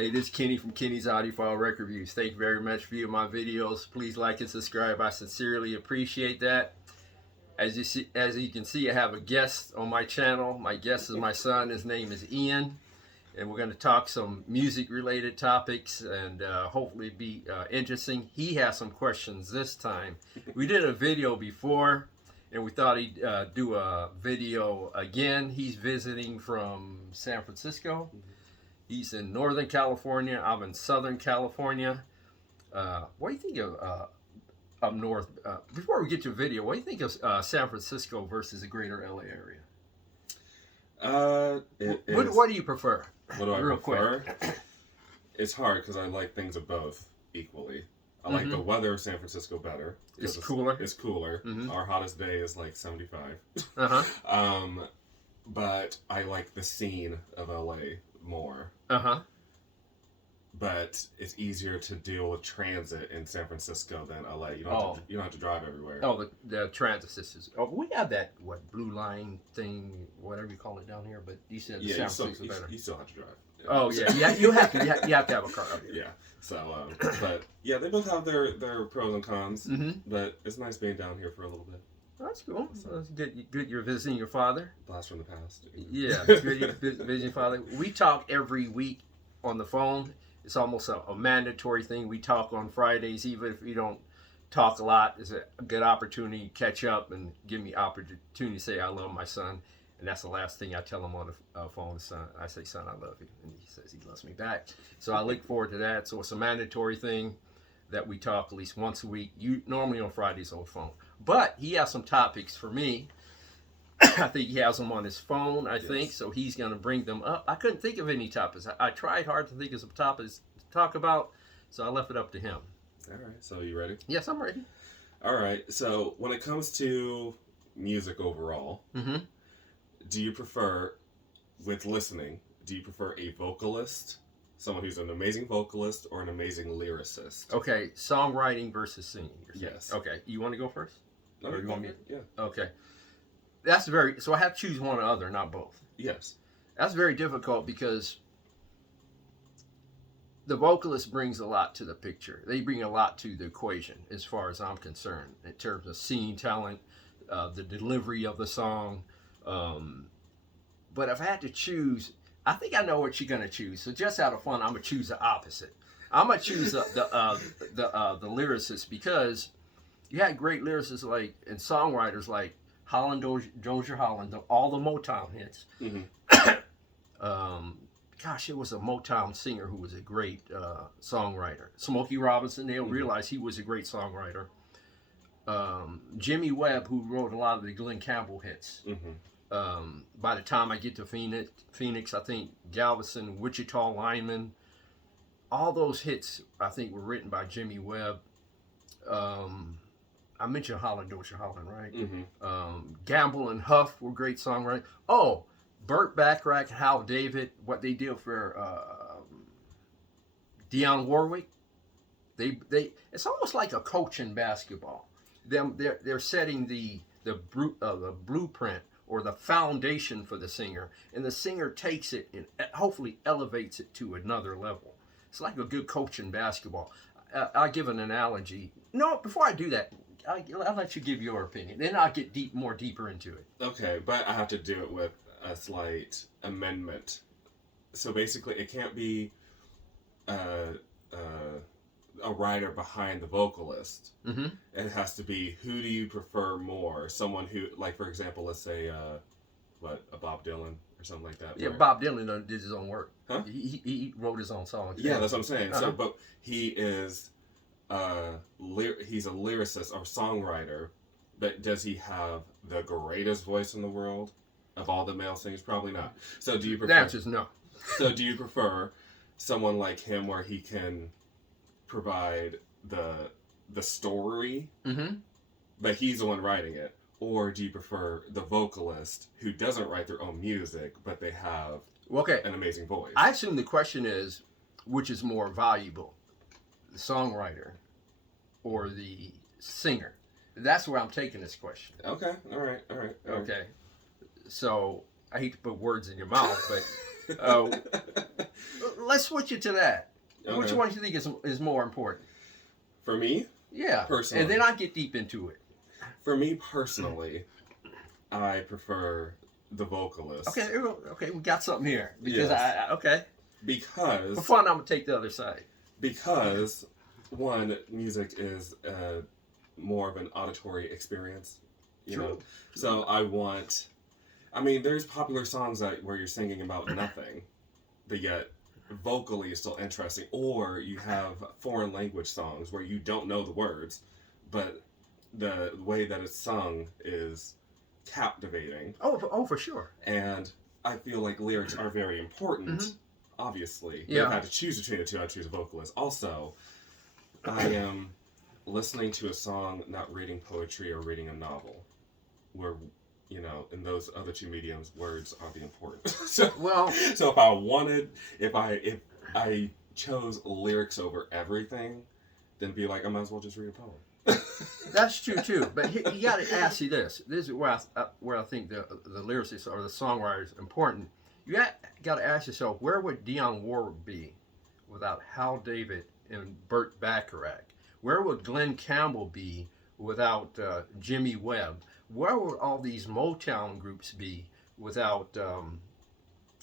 Hey, this is Kenny from Kenny's Audiophile Record Reviews. Thank you very much for viewing my videos. Please like and subscribe. I sincerely appreciate that. As you can see, I have a guest on my channel. My guest is my son. His name is Ian, and we're going to talk some music-related topics and hopefully be interesting. He has some questions this time. We did a video before, and we thought he'd do a video again. He's visiting from San Francisco. He's in Northern California. I'm in Southern California. What do you think of up north? Before we get to a video, what do you think of San Francisco versus the greater LA area? What do you prefer? What do I prefer? It's hard because I like things of both equally. I like the weather of San Francisco better. It's cooler. It's cooler. Our hottest day is like 75. But I like the scene of LA more. But it's easier to deal with transit in San Francisco than LA. You don't have to drive everywhere. Oh, the transit systems. Oh, we have that blue line thing, whatever you call it down here. But you said San Francisco better. You still have to drive. Yeah. Oh yeah, you have to. You have to have a car up here. Yeah. So, but yeah, they both have their pros and cons. But it's nice being down here for a little bit. That's cool. So that's good. You're visiting your father. Blast from the past. Yeah, good. You're visiting your father. We talk every week on the phone. It's almost a mandatory thing. We talk on Fridays, even if we don't talk a lot. It's a good opportunity to catch up and give me opportunity to say I love my son. And that's the last thing I tell him on the phone. Son, I say, son, I love you. And he says he loves me back. So I look forward to that. So it's a mandatory thing that we talk at least once a week. Normally on Fridays on the phone. But he has some topics for me. I think he has them on his phone, I think, so he's going to bring them up. I couldn't think of any topics. I tried hard to think of some topics to talk about, so I left it up to him. All right, so you ready? Yes, I'm ready. All right, so when it comes to music overall, do you prefer, with listening, do you prefer a vocalist, someone who's an amazing vocalist, or an amazing lyricist? Okay, songwriting versus singing. Yes. Okay, you want to go first? No, you want me? Yeah. Okay. So I have to choose one or other, not both. Yes. That's very difficult because the vocalist brings a lot to the picture. They bring a lot to the equation as far as I'm concerned in terms of singing talent, the delivery of the song. But if I had to choose, I think I know what you're going to choose. So just out of fun, I'm going to choose the opposite. I'm going to choose the lyricist because you had great lyricists and songwriters like Dozier Holland, all the Motown hits. Gosh, it was a Motown singer who was a great songwriter. Smokey Robinson, they'll realize he was a great songwriter. Jimmy Webb, who wrote a lot of the Glenn Campbell hits. By the time I get to Phoenix, I think Galveston, Wichita Lineman, all those hits, I think, were written by Jimmy Webb. I mentioned Dozier Holland, right? Gamble and Huff were great songwriters. Oh, Burt Bacharach and Hal David, what they did for Dionne Warwick. It's almost like a coach in basketball. They're setting the blueprint or the foundation for the singer, and the singer takes it and hopefully elevates it to another level. It's like a good coach in basketball. I'll give an analogy. No, before I do that, I'll let you give your opinion. Then I'll get more deeper into it. Okay, but I have to do it with a slight amendment. So basically, it can't be a writer behind the vocalist. It has to be, who do you prefer more? Someone who, like, for example, let's say, a Bob Dylan or something like that. Yeah, Bob Dylan did his own work. Huh? He wrote his own songs. Yeah, that's what I'm saying. So, but he is... he's a lyricist or songwriter, but does he have the greatest voice in the world of all the male singers? Probably not. So do you prefer... The answer is no. So do you prefer someone like him where he can provide the story, but he's the one writing it? Or do you prefer the vocalist who doesn't write their own music, but they have an amazing voice? I assume the question is, which is more valuable? The songwriter or the singer? That's where I'm taking this question. Okay, all right. Okay, so I hate to put words in your mouth, but Let's switch it to that. Okay. Which one do you think is more important? For me? Yeah. Personally. And then I get deep into it. For me personally, I prefer the Vocalists. Okay, we got something here. Because Yes. Because for fun, I'm gonna take the other side. Because one, music is more of an auditory experience. You know? So I mean, there's popular songs where you're singing about nothing, but yet vocally is still interesting. Or you have foreign language songs where you don't know the words, but the way that it's sung is captivating. Oh, for sure. And I feel like lyrics are very important, obviously. Yeah. If I had to choose between the two, I'd choose a vocalist. Also, I am listening to a song, not reading poetry or reading a novel, where, you know, in those other two mediums, words are the important. So if I chose lyrics over everything, then be like, I might as well just read a poem. That's true too, but you got to ask you this. This is where I think the lyricists or the songwriters important. You got to ask yourself, where would Dionne Warwick be without Hal David and Burt Bacharach? Where would Glenn Campbell be without Jimmy Webb? Where would all these Motown groups be without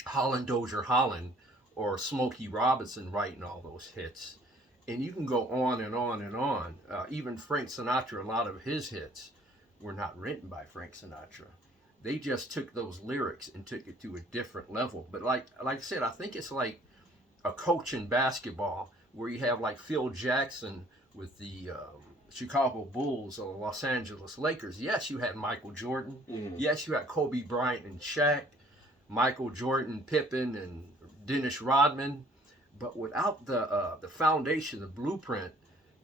Holland Dozier Holland or Smokey Robinson writing all those hits? And you can go on and on and on. Even Frank Sinatra, a lot of his hits were not written by Frank Sinatra. They just took those lyrics and took it to a different level. But like I said, I think it's like a coach in basketball where you have like Phil Jackson with the Chicago Bulls or Los Angeles Lakers. Yes, you had Michael Jordan. Yes, you had Kobe Bryant and Shaq, Michael Jordan, Pippen, and Dennis Rodman. But without the foundation, the blueprint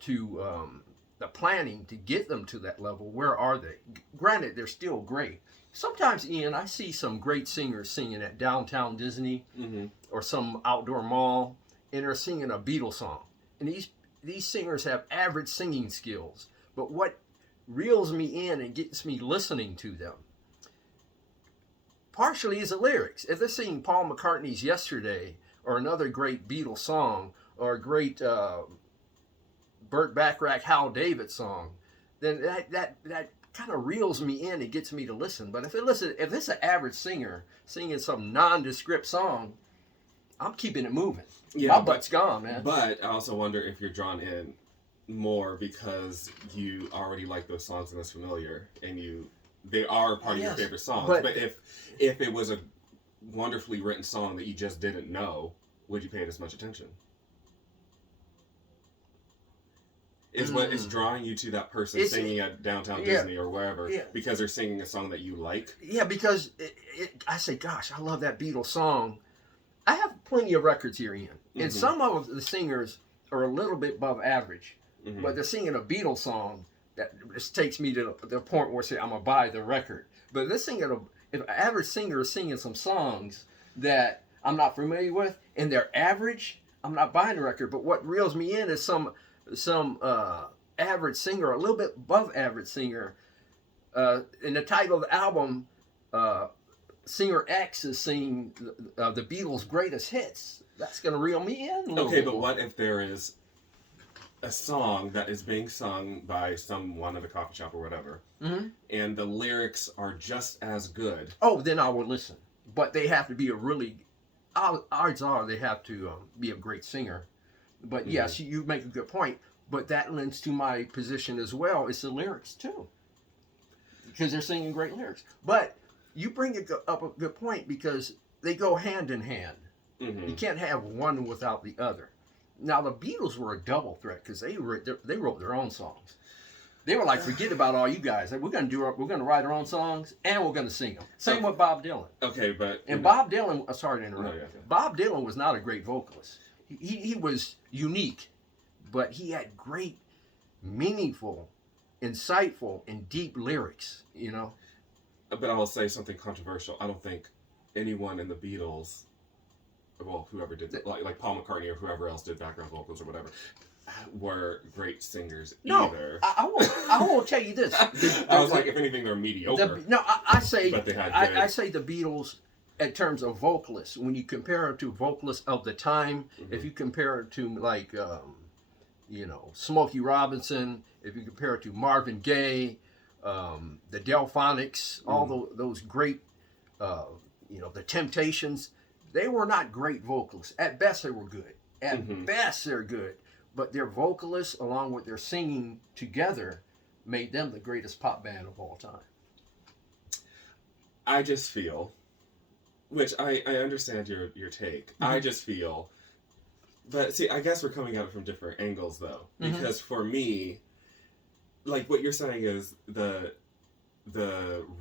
to the planning to get them to that level, where are they? Granted, they're still great. Sometimes, Ian, I see some great singers singing at Downtown Disney or some outdoor mall, and they're singing a Beatles song. And these singers have average singing skills. But what reels me in and gets me listening to them partially is the lyrics. If they're singing Paul McCartney's Yesterday, or another great Beatles song, or a great Burt Bacharach, Hal David song, then that kind of reels me in and gets me to listen. But if it's an average singer singing some nondescript song, I'm keeping it moving. My butt's gone, man. But I also wonder if you're drawn in more because you already like those songs and it's familiar, and they are part of your favorite songs. But if it was a wonderfully written song that you just didn't know, would you pay it as much attention? Is what is drawing you to that person singing at Downtown Disney or wherever because they're singing a song that you like? Yeah, because I say, gosh, I love that Beatles song. I have plenty of records here, Ian. And some of the singers are a little bit above average, but they're singing a Beatles song that just takes me to the point where I say, I'm going to buy the record. But if an average singer is singing some songs that I'm not familiar with, and they're average, I'm not buying the record. But what reels me in is some average singer, a little bit above average singer. In the title of the album, singer X is singing the Beatles' greatest hits. That's going to reel me in. Okay, but what if there is a song that is being sung by someone at a coffee shop or whatever, and the lyrics are just as good? Oh, then I will listen. But they have to be odds are they have to be a great singer. But yes, you make a good point. But that lends to my position as well. It's the lyrics too, because they're singing great lyrics. But you bring up a good point because they go hand in hand. You can't have one without the other. Now the Beatles were a double threat because they wrote their own songs. They were like, forget about all you guys. We're gonna write our own songs and we're gonna sing them. Same with Bob Dylan. Okay, but Bob Dylan. Sorry to interrupt. Bob Dylan was not a great vocalist. He was unique, but he had great, meaningful, insightful, and deep lyrics. You know. But I will say something controversial. I don't think anyone in the Beatles, well, whoever did that, like Paul McCartney or whoever else did background vocals or whatever, were great singers either. I won't tell you this. I was like, if anything, they're mediocre. I say but they had I say the Beatles in terms of vocalists, when you compare it to vocalists of the time, if you compare it to like, you know, Smokey Robinson, if you compare it to Marvin Gaye, the Delphonics, all those great, you know, the Temptations, they were not great vocalists. At best, they were good. At best, they're good. But their vocalists, along with their singing together, made them the greatest pop band of all time. I just feel, which I understand your take. I just feel, but see, I guess we're coming at it from different angles though, because for me, like what you're saying is the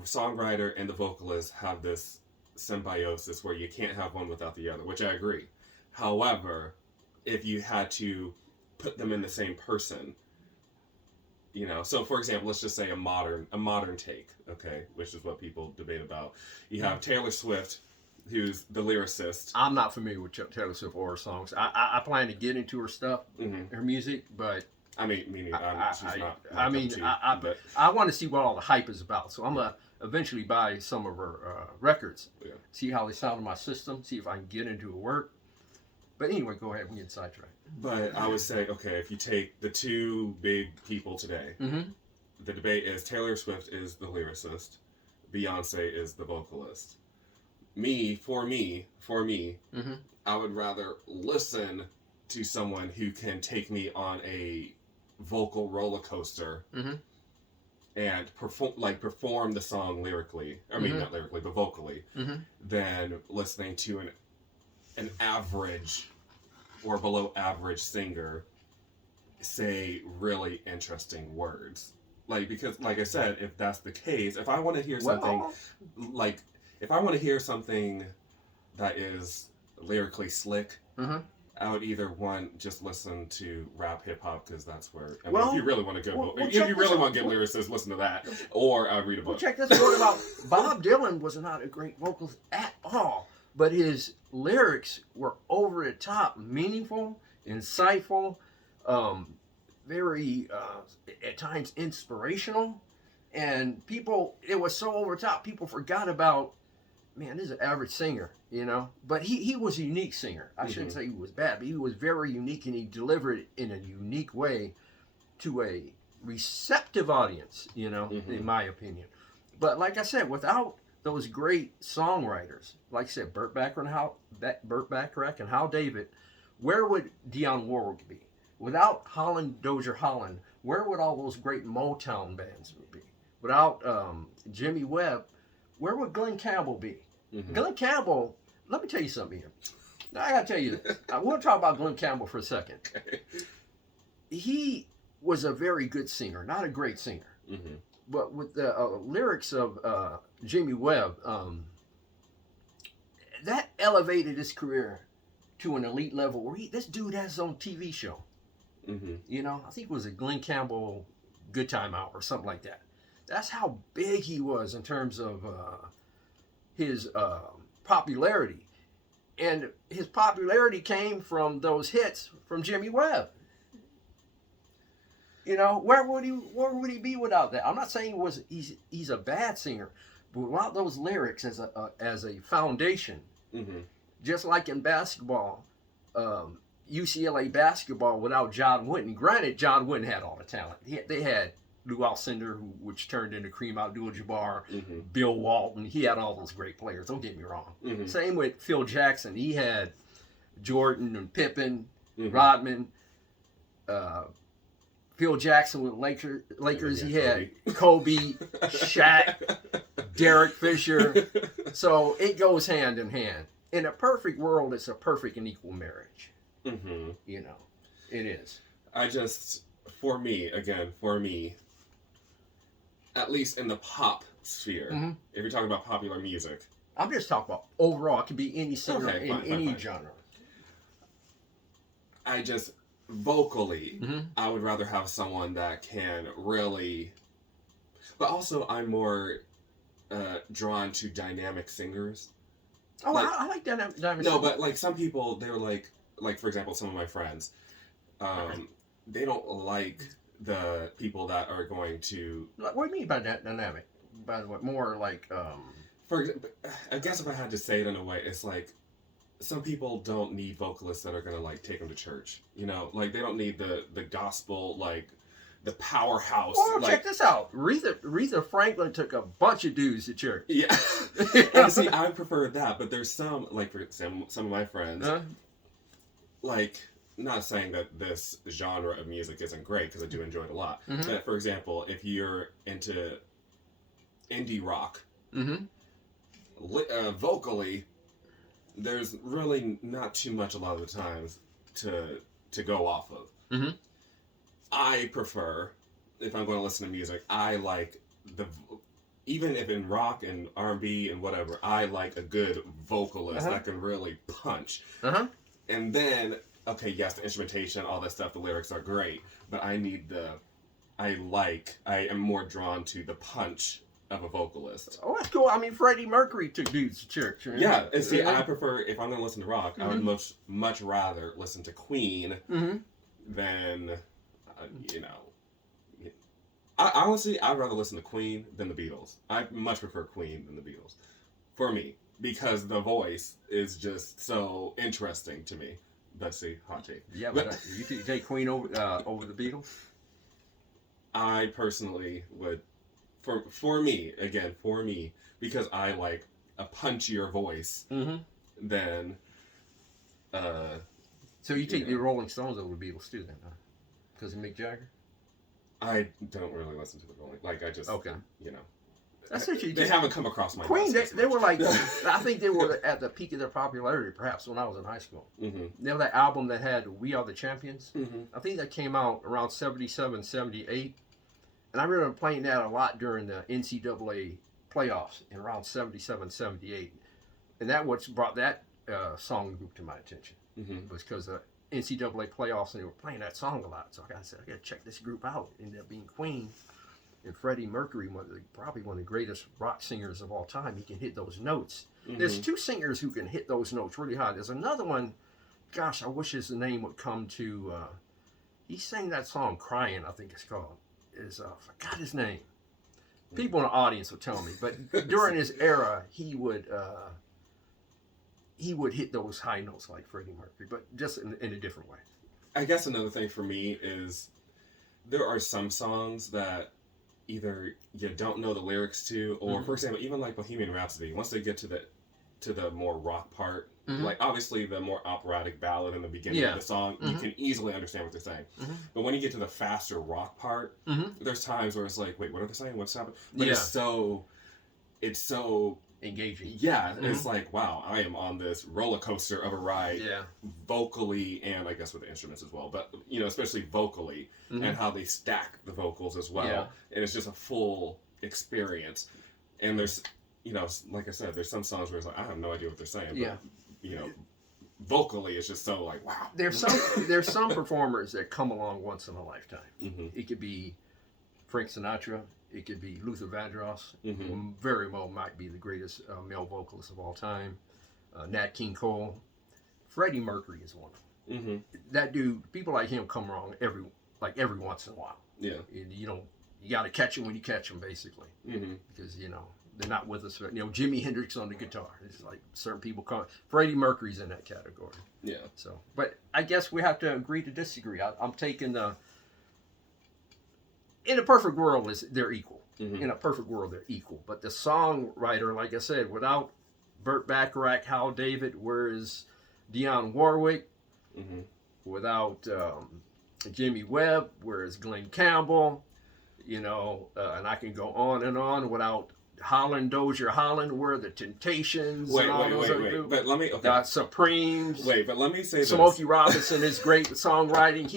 songwriter and the vocalist have this symbiosis where you can't have one without the other, which I agree. However, if you had to put them in the same person, you know, so for example, let's just say a modern take, okay, which is what people debate about. You have Taylor Swift, who's the lyricist. I'm not familiar with Taylor Swift or her songs. I plan to get into her stuff, her music, but I mean, meaning she's not. I want to see what all the hype is about. So I'm gonna eventually buy some of her records, see how they sound in my system, see if I can get into her work. But anyway, go ahead and get sidetracked. But I would say, okay, if you take the two big people today, the debate is Taylor Swift is the lyricist, Beyonce is the vocalist. For me, I would rather listen to someone who can take me on a vocal roller coaster and perform the song lyrically. I mean, not lyrically, but vocally, than listening to an average or below average singer say really interesting words. Like, because like I said, if that's the case, if I want to hear something if I want to hear something that is lyrically slick, I would either just listen to rap hip hop, because that's where if you really want to go, if you really want to get lyricists, listen to that, or I would read a book. Well, check this one out. Bob Dylan was not a great vocalist at all, but his lyrics were over the top, meaningful, insightful, very at times inspirational, and people, it was so over the top, people forgot about, man, this is an average singer, you know, but he was a unique singer. I shouldn't say he was bad, but he was very unique, and he delivered it in a unique way to a receptive audience, you know, in my opinion. But like I said, without those great songwriters, like I said, Burt Bacharach and Hal David, where would Dionne Warwick be? Without Holland Dozier Holland, where would all those great Motown bands be? Without Jimmy Webb, where would Glenn Campbell be? Glenn Campbell, let me tell you something here. Now, I gotta tell you this. I want to talk about Glenn Campbell for a second. He was a very good singer, not a great singer. But with the lyrics of Jimmy Webb, that elevated his career to an elite level where this dude has his own TV show. You know, I think it was a Glenn Campbell Good Time Out or something like that. That's how big he was in terms of his popularity. And his popularity came from those hits from Jimmy Webb. You know, where would he be without that? I'm not saying he's a bad singer, but without those lyrics as a foundation, just like in basketball, UCLA basketball without John Wooden. Granted, John Wooden had all the talent. They had Lou Alcindor, which turned into Kareem Abdul-Jabbar, Bill Walton. He had all those great players. Don't get me wrong. Same with Phil Jackson. He had Jordan and Pippen, Rodman. Phil Jackson with Lakers. He had Kobe, Shaq, Derek Fisher. So it goes hand in hand. In a perfect world, it's a perfect and equal marriage. You know, it is. For me, at least in the pop sphere, if you're talking about popular music. I'm just talking about overall. It could be any singer in any genre. Vocally, I would rather have someone that can really, but also I'm more drawn to dynamic singers. Oh, I like dynamic singers. No, but like some people, they're like for example, some of my friends, they don't like the people that are going to. What do you mean by that dynamic? By the way, more like. I guess if I had to say it in a way, it's like some people don't need vocalists that are gonna like take them to church. You know, like they don't need the gospel, like the powerhouse. Well, like, check this out. Aretha Franklin took a bunch of dudes to church. Yeah. And see, I prefer that, but there's some, like for some of my friends, like, not saying that this genre of music isn't great, because I do enjoy it a lot. But for example, if you're into indie rock, vocally, there's really not too much a lot of the times to go off of. I prefer, if I'm going to listen to music, I like even if in rock and R&B and whatever, I like a good vocalist that can really punch. And then, okay, yes, the instrumentation, all that stuff, the lyrics are great, but I am more drawn to the punch of a vocalist. Oh, that's cool. I mean, Freddie Mercury took dudes to church. Right? Yeah, and see, I prefer, if I'm going to listen to rock, I would much rather listen to Queen than, you know, honestly, I'd rather listen to Queen than the Beatles. I much prefer Queen than the Beatles, for me, because the voice is just so interesting to me. That's the hot take. Yeah, but you take Queen over the Beatles? I personally would, for me, because I like a punchier voice than. So you take the Rolling Stones over the Beatles too, then, huh? Because of Mick Jagger? I don't really listen to the Rolling. Like, I just, you know. That's what you They haven't come across my Queen, they were like, I think they were at the peak of their popularity, perhaps, when I was in high school. They have that album that had We Are the Champions. I think that came out around 77, 78. And I remember playing that a lot during the NCAA playoffs in around 77, 78. And that what brought that song group to my attention. Was because the NCAA playoffs, and they were playing that song a lot. So I said, I got to check this group out. Ended up being Queen. And Freddie Mercury, probably one of the greatest rock singers of all time. He can hit those notes. There's two singers who can hit those notes really high. There's another one, gosh, I wish his name would come to, he sang that song, Crying, I think it's called. I forgot his name. People in the audience will tell me. But during his era, he would hit those high notes like Freddie Mercury, but just in a different way. I guess another thing for me is there are some songs that either you don't know the lyrics to, or for example, even like Bohemian Rhapsody, once they get to the more rock part, like obviously the more operatic ballad in the beginning of the song, you can easily understand what they're saying. But when you get to the faster rock part, there's times where it's like, wait, what are they saying? What's happening? But it's so engaging. Yeah, it's like, wow, I am on this roller coaster of a ride, vocally and I guess with the instruments as well. But you know, especially vocally and how they stack the vocals as well, and it's just a full experience. And there's, you know, like I said, there's some songs where it's like I have no idea what they're saying. But, you know, vocally it's just so like wow. There's some performers that come along once in a lifetime. It could be Frank Sinatra. It could be Luther Vandross, who very well might be the greatest male vocalist of all time. Nat King Cole. Freddie Mercury is one of them. That dude, people like him come along every once in a while. Yeah. You got to catch them when you catch them, basically. Because, you know, they're not with us. You know, Jimi Hendrix on the guitar. It's like certain people come. Freddie Mercury's in that category. Yeah. So, but I guess we have to agree to disagree. I'm taking the... In a perfect world, they're equal. In a perfect world, they're equal. But the songwriter, like I said, without Burt Bacharach, Hal David, whereas Dionne Warwick, without Jimmy Webb, whereas Glenn Campbell, you know, and I can go on, without Holland, Dozier Holland, where the Temptations, wait, but let me, Supremes. Wait, but let me say Smokey Robinson is great with songwriting.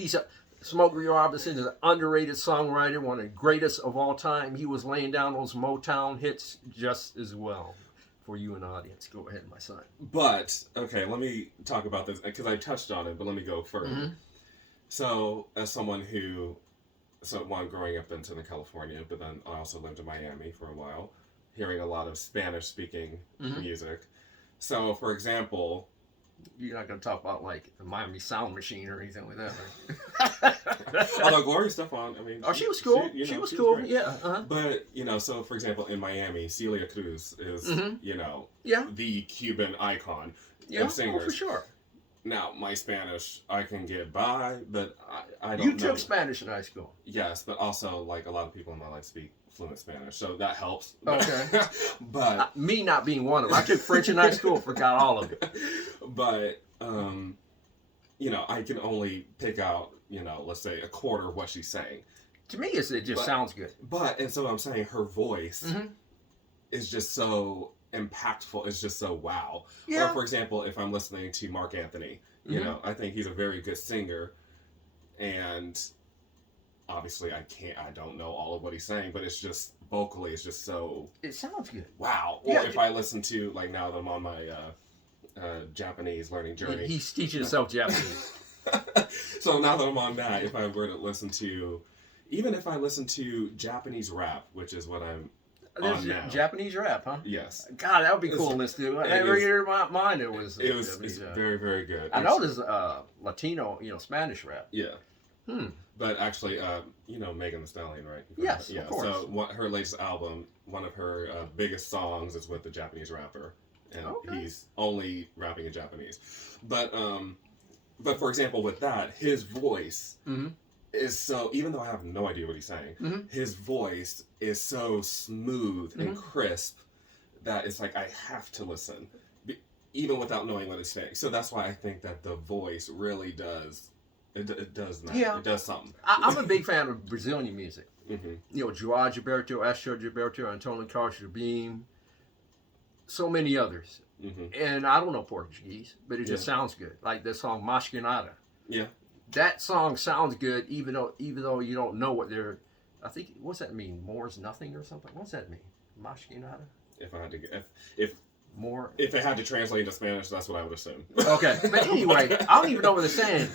Smokey Robinson is an underrated songwriter, one of the greatest of all time. He was laying down those Motown hits just as well. For you in the audience, go ahead, my son. But, okay, let me talk about this, because I touched on it, but let me go further. So, as someone growing up in Southern California, but then I also lived in Miami for a while, hearing a lot of Spanish-speaking music. So, for example, You're not going to talk about like the Miami Sound Machine or anything like that, right? Although Gloria Stefan, I mean, she was cool. She was cool. Great. Yeah. But so for example, in Miami, Celia Cruz is yeah, the Cuban icon yeah, of singers. for sure. Now, my Spanish, I can get by, but I don't You know. took Spanish in high school. Yes, but also, like, a lot of people in my life speak fluent Spanish, so that helps. Okay. But me not being one of them. I took French in high school, forgot all of it. But, I can only pick out, let's say a quarter of what she's saying. To me, it just sounds good. And so I'm saying her voice is just so impactful. It's just so wow. Yeah. Or for example, if I'm listening to Mark Anthony, I think he's a very good singer, and obviously I don't know all of what he's saying, but it's just vocally, it's just so. It sounds good. Wow. Or if I listen to, like, now that I'm on my Japanese learning journey. He's teaching himself Japanese. So now that I'm on that, if I were to listen to, even if I listen to Japanese rap, which is what I'm on now. Japanese rap, huh? Yes. God, that would be cool to listen to. I never heard in my mind it's very, very good. I know there's Latino, Spanish rap. Yeah. But actually, Megan Thee Stallion, right? Yes, yeah. Of course. So her latest album, one of her biggest songs is with a Japanese rapper, and he's only rapping in Japanese. But for example, with that, his voice is so, even though I have no idea what he's saying, his voice is so smooth and crisp that it's like I have to listen, even without knowing what he's saying. So that's why I think that the voice really does. It does matter. Yeah. It does something. I'm a big fan of Brazilian music. João Gilberto, Astro Gilberto, Antônio Carlos Jobim, so many others. And I don't know Portuguese, but it just sounds good. Like the song Mais Que Nada. Yeah. That song sounds good, even though you don't know what they're. I think, what's that mean? More is nothing or something. What's that mean? Mais Que Nada. If I had to get if it had to translate into Spanish, that's what I would assume. Okay, but anyway, I don't even know what they're saying.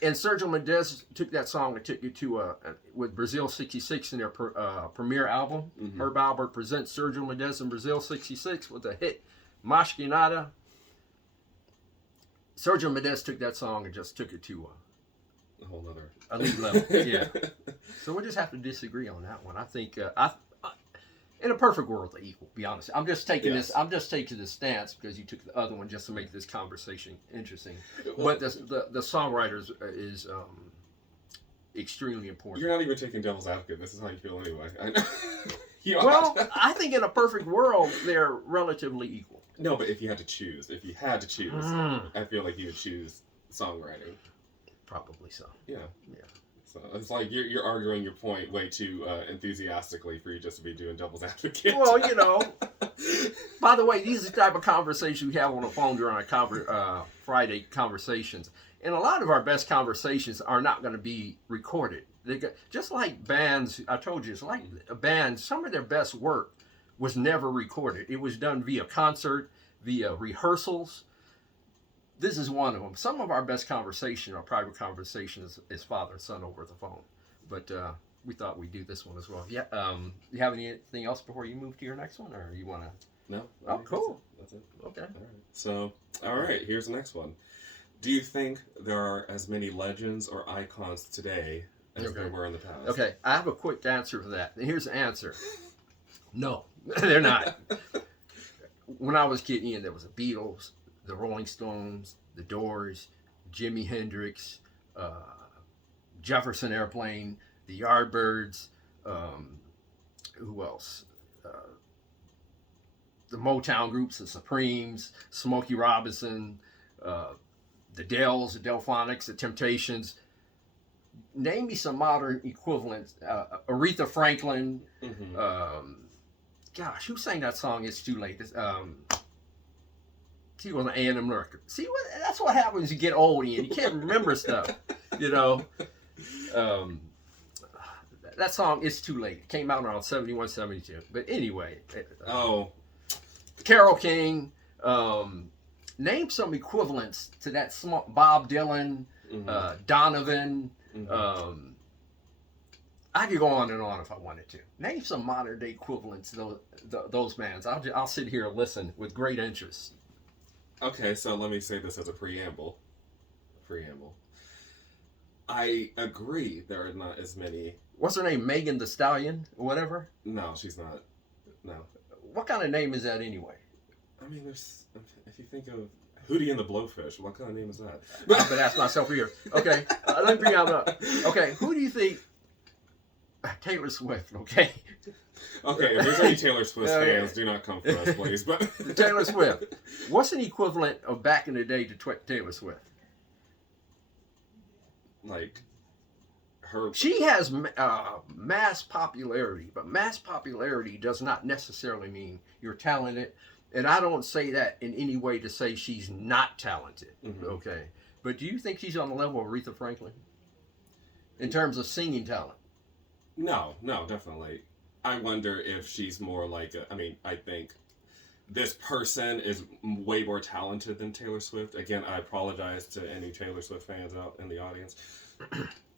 And Sergio Mendes took that song and took it to with Brazil 66 in their premiere album. Herb Albert presents Sergio Mendes in Brazil 66 with the hit Mais Que Nada. Sergio Mendes took that song and just took it to a whole other elite level. Yeah. So we'll just have to disagree on that one. I think in a perfect world, they equal. Be honest. I'm just taking this. I'm just taking this stance because you took the other one just to make this conversation interesting. But the songwriters is extremely important. You're not even taking devil's advocate. This is how you feel anyway. I think in a perfect world they're relatively equal. No, but if you had to choose, I feel like you would choose songwriting. Probably so. Yeah. Yeah. So it's like you're arguing your point way too enthusiastically for you just to be doing devil's advocate. Well, by the way, these are the type of conversations we have on the phone during our Friday conversations. And a lot of our best conversations are not going to be recorded. Just like bands, I told you, it's like a band, some of their best work was never recorded. It was done via concert, via rehearsals. This is one of them. Some of our best conversation are private conversations is father and son over the phone. But we thought we'd do this one as well. Yeah. You have anything else before you move to your next one, or you want to? No. Oh, cool. That's it. Okay. All right. So, all right. Here's the next one. Do you think there are as many legends or icons today as there were in the past? Okay. I have a quick answer for that. And here's the answer. No, they're not. When I was a kid, there was the Beatles, the Rolling Stones, the Doors, Jimi Hendrix, Jefferson Airplane, the Yardbirds, who else? The Motown groups, the Supremes, Smokey Robinson, the Dells, the Delphonics, the Temptations. Name me some modern equivalents. Aretha Franklin. Gosh, who sang that song? It's Too Late. She was an A&M record. See, that's what happens when you get old and you can't remember stuff. That song, It's Too Late. It came out around 71, 72. But anyway. Carole King. Name some equivalents to that Bob Dylan, Donovan. I could go on and on if I wanted to. Name some modern day equivalents to those bands. I'll sit here and listen with great interest. Okay, so let me say this as a preamble. I agree there are not as many. What's her name? Megan Thee Stallion or whatever? No, she's not. No. What kind of name is that anyway? I mean, there's. If you think of Hootie and the Blowfish, what kind of name is that? I've been asking myself here. Okay, let me bring out up. Okay, who do you think? Taylor Swift. Okay. Okay, if there's any Taylor Swift fans, do not come for us, please. But Taylor Swift. What's an equivalent of back in the day to Taylor Swift? Like her. She has mass popularity, but mass popularity does not necessarily mean you're talented. And I don't say that in any way to say she's not talented. Mm-hmm. Okay, but do you think she's on the level of Aretha Franklin in terms of singing talent? No, definitely. I wonder if she's more like I think this person is way more talented than Taylor Swift. Again, I apologize to any Taylor Swift fans out in the audience.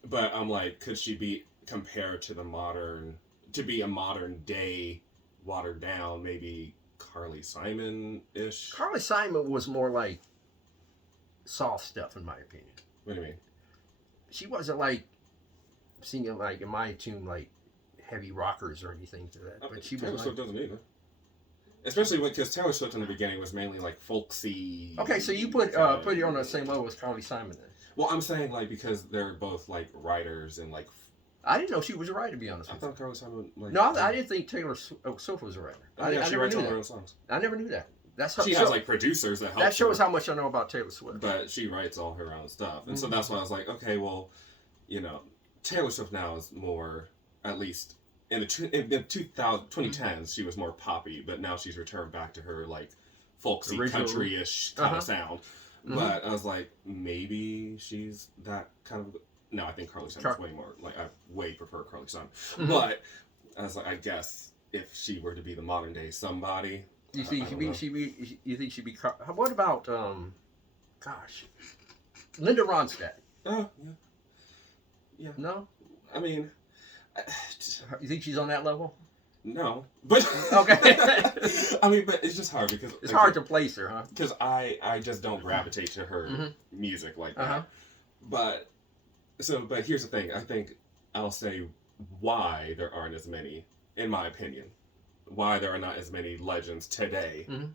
But I'm like, could she be compared to be a modern day, watered down, maybe Carly Simon-ish? Carly Simon was more like soft stuff, in my opinion. What do you mean? She wasn't like singing like in my tune like heavy rockers or anything to that. But she Taylor was Swift like, doesn't either. Especially because Taylor Swift in the beginning was mainly like folksy. okay, so you put her on the same level as Carly Simon then. Well, I'm saying like because they're both like writers and like. I didn't know she was a writer, to be honest I with you. thought Carly Simon like. No, I didn't think Taylor Swift was a writer. I she never writes knew all her that. own songs. I never knew that. She has like producers that help. That shows her, how much I know about Taylor Swift. But she writes all her own stuff, and so that's why I was like, okay, well, Taylor Swift now is more, at least in the 2010s, she was more poppy, but now she's returned back to her like folksy, country-ish kind of sound. Mm-hmm. But I was like, maybe she's that kind of. No, I think Carly Simon's way more. Like I way prefer Carly Simon, but I was like, I guess if she were to be the modern day somebody. You think she'd be? What about Linda Ronstadt? Oh yeah. No. I mean, you think she's on that level? No, but okay. I mean, but it's just hard because it's hard to place her, huh? Because I just don't gravitate to her music like that. But here's the thing. I think I'll say why there aren't as many, in my opinion. Why there are not as many legends today. Mm-hmm.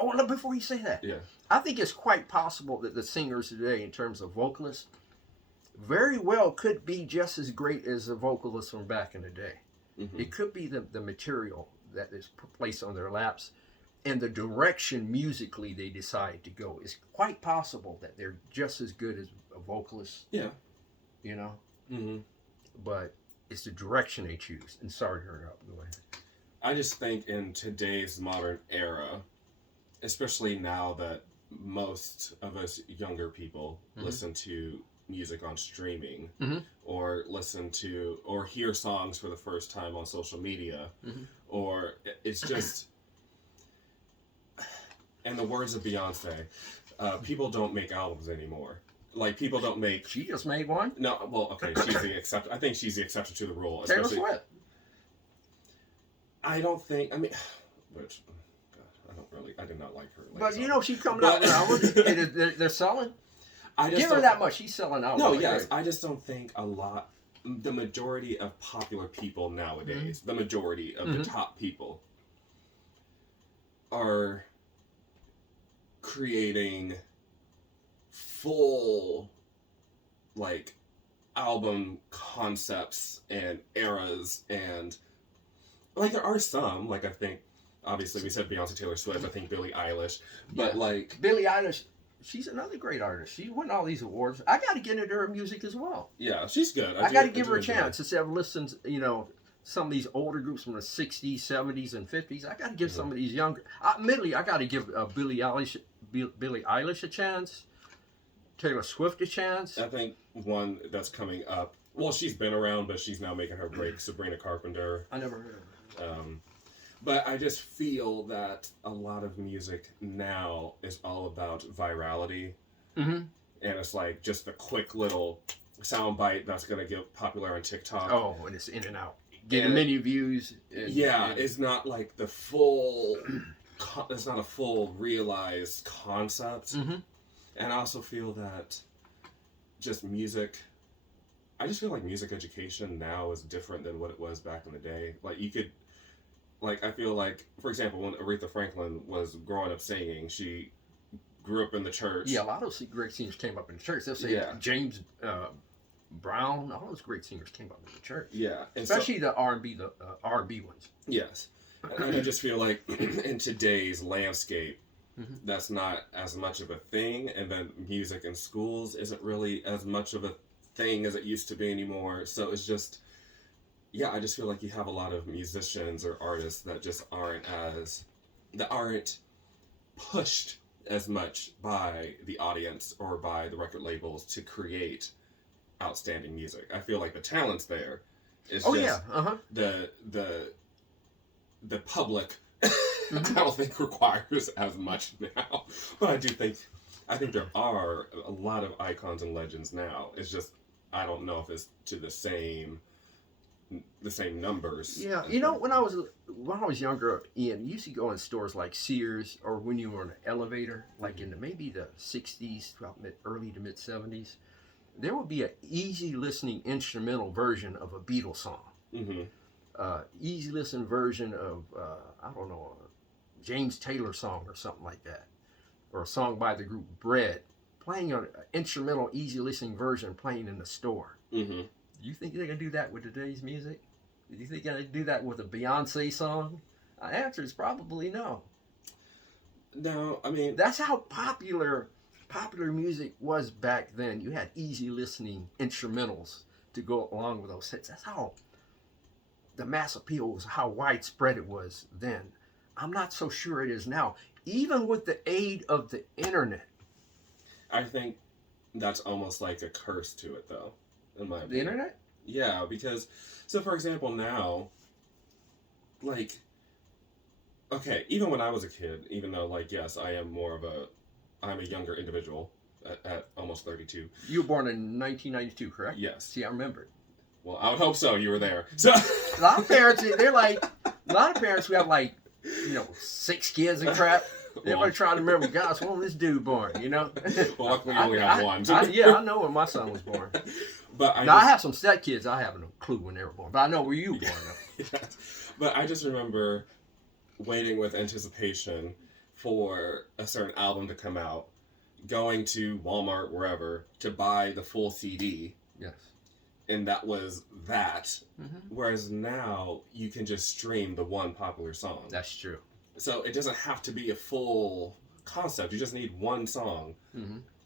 Oh, look, before you say that, I think it's quite possible that the singers today, in terms of vocalists, very well could be just as great as the vocalists from back in the day. Mm-hmm. It could be the material that is placed on their laps and the direction musically they decide to go. It's quite possible that they're just as good as a vocalist. Yeah. Mm-hmm. But it's the direction they choose. And sorry to interrupt. Go ahead. I just think in today's modern era, especially now that most of us younger people listen to music on streaming or listen to or hear songs for the first time on social media, or it's just, in the words of Beyonce, people don't make albums anymore. Like, people don't make... She just made one? No, well, okay, she's the exception. I think she's the exception to the rule. Taylor Swift. I don't think... I mean... Which... God, I did not like her. But, she's coming out with albums. They're selling. Give her that much. She's selling albums. No, yes. I just don't think the majority of popular people nowadays, the majority of the top people, are creating full like album concepts and eras, and like there are some, like I think obviously we said Beyonce, Taylor Swift, I think Billie Eilish, but like Billie Eilish, she's another great artist. She won all these awards. I got to get into her music as well. Yeah, she's good. I got to give her a chance. Instead of listening, some of these older groups from the 60s, 70s, and 50s. I got to give some of these younger. Admittedly, I got to give Billie Eilish a chance. Taylor Swift a chance. I think one that's coming up. Well, she's been around, but she's now making her break. Sabrina Carpenter. I never heard of her. But I just feel that a lot of music now is all about virality. And it's like just a quick little soundbite that's going to get popular on TikTok. Oh, and it's in and out. Getting many views. It's not like the full it's not a full realized concept. Mm-hmm. And I also feel that just music, I just feel like music education now is different than what it was back in the day. Like you could, like I feel like, for example, when Aretha Franklin was growing up singing, she grew up in the church. Yeah, a lot of those great singers came up in the church. They'll say James Brown, all those great singers came up in the church. Yeah. And especially the R&B, R&B ones. Yes. And I just feel like in today's landscape, that's not as much of a thing. And then music in schools isn't really as much of a thing as it used to be anymore. So it's just, yeah, I just feel like you have a lot of musicians or artists that just aren't pushed as much by the audience or by the record labels to create outstanding music. I feel like the talent's there. It's the public I don't think requires as much now. But I think there are a lot of icons and legends now. It's just I don't know if it's to the same numbers. Yeah, you know, when I was younger, Ian, you used to go in stores like Sears, or when you were in an elevator, like in maybe the 60s, early to mid 70s, there would be an easy listening instrumental version of a Beatles song. Easy listen version of I don't know, a James Taylor song or something like that, or a song by the group Bread, playing an instrumental easy listening version playing in the store. Do you think they're gonna do that with today's music? Do you think they're gonna do that with a Beyonce song? The answer is probably no. No, I mean that's how popular music was back then. You had easy listening instrumentals to go along with those hits. That's how the mass appeal was, how widespread it was then. I'm not so sure it is now, even with the aid of the internet. I think that's almost like a curse to it, though. In my opinion. The internet? Yeah, because, so for example, now, like, okay, even when I was a kid, even though, like, yes, I'm a younger individual at almost 32. You were born in 1992, correct? Yes. See, I remember it. Well, I would hope so. You were there. So a lot of parents, a lot of parents who have 6 kids and crap. Everybody trying to remember, gosh, when was this dude born? You know. Well, luckily you only have one. I know when my son was born. But I have some step kids. I have no clue when they were born, but I know where you were born. Yeah. But I just remember waiting with anticipation for a certain album to come out, going to Walmart, wherever, to buy the full CD. Yes. And that was that. Whereas now you can just stream the one popular song. That's true. So it doesn't have to be a full concept. You just need one song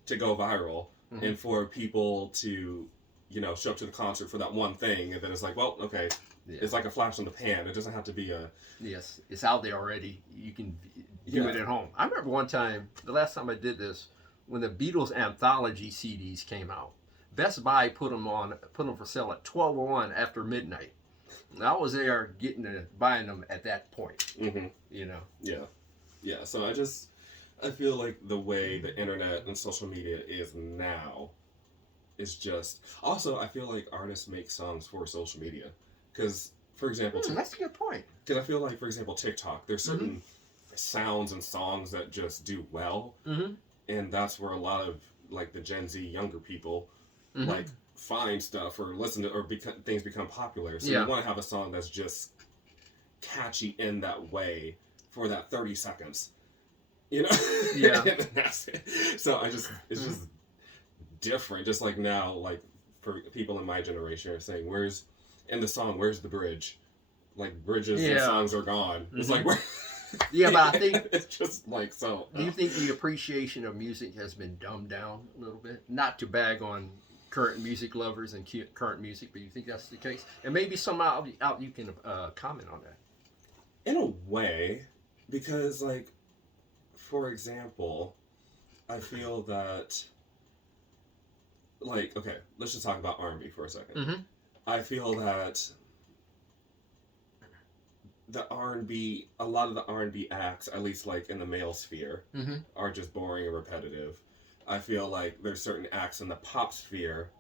to go viral and for people to, show up to the concert for that one thing. And then it's like, well, okay, it's like a flash in the pan. It doesn't have to be a... Yes, it's out there already. You can do it at home. I remember one time, the last time I did this, when the Beatles anthology CDs came out. Best Buy put them for sale at 12:01 after midnight. And I was there buying them at that point. Yeah. So I feel like the way the internet and social media is now is just. Also, I feel like artists make songs for social media, because, for example, that's a good point. Because I feel like, for example, TikTok, there's certain sounds and songs that just do well, and that's where a lot of the Gen Z younger people. Find stuff or listen to or things become popular. So you want to have a song that's just catchy in that way for that 30 seconds. Yeah. That's it. So it's just different. Just like now, for people in my generation are saying, where's the bridge? Bridges and songs are gone. It's where... Yeah, but I think it's just so. Do you think the appreciation of music has been dumbed down a little bit? Not to bag on current music lovers and current music, but you think that's the case? And maybe somehow out you can comment on that. In a way, because for example, I feel that okay, let's just talk about R&B for a second. I feel that the R&B, a lot of the R&B acts, at least in the male sphere, are just boring and repetitive. I feel like there's certain acts in the pop sphere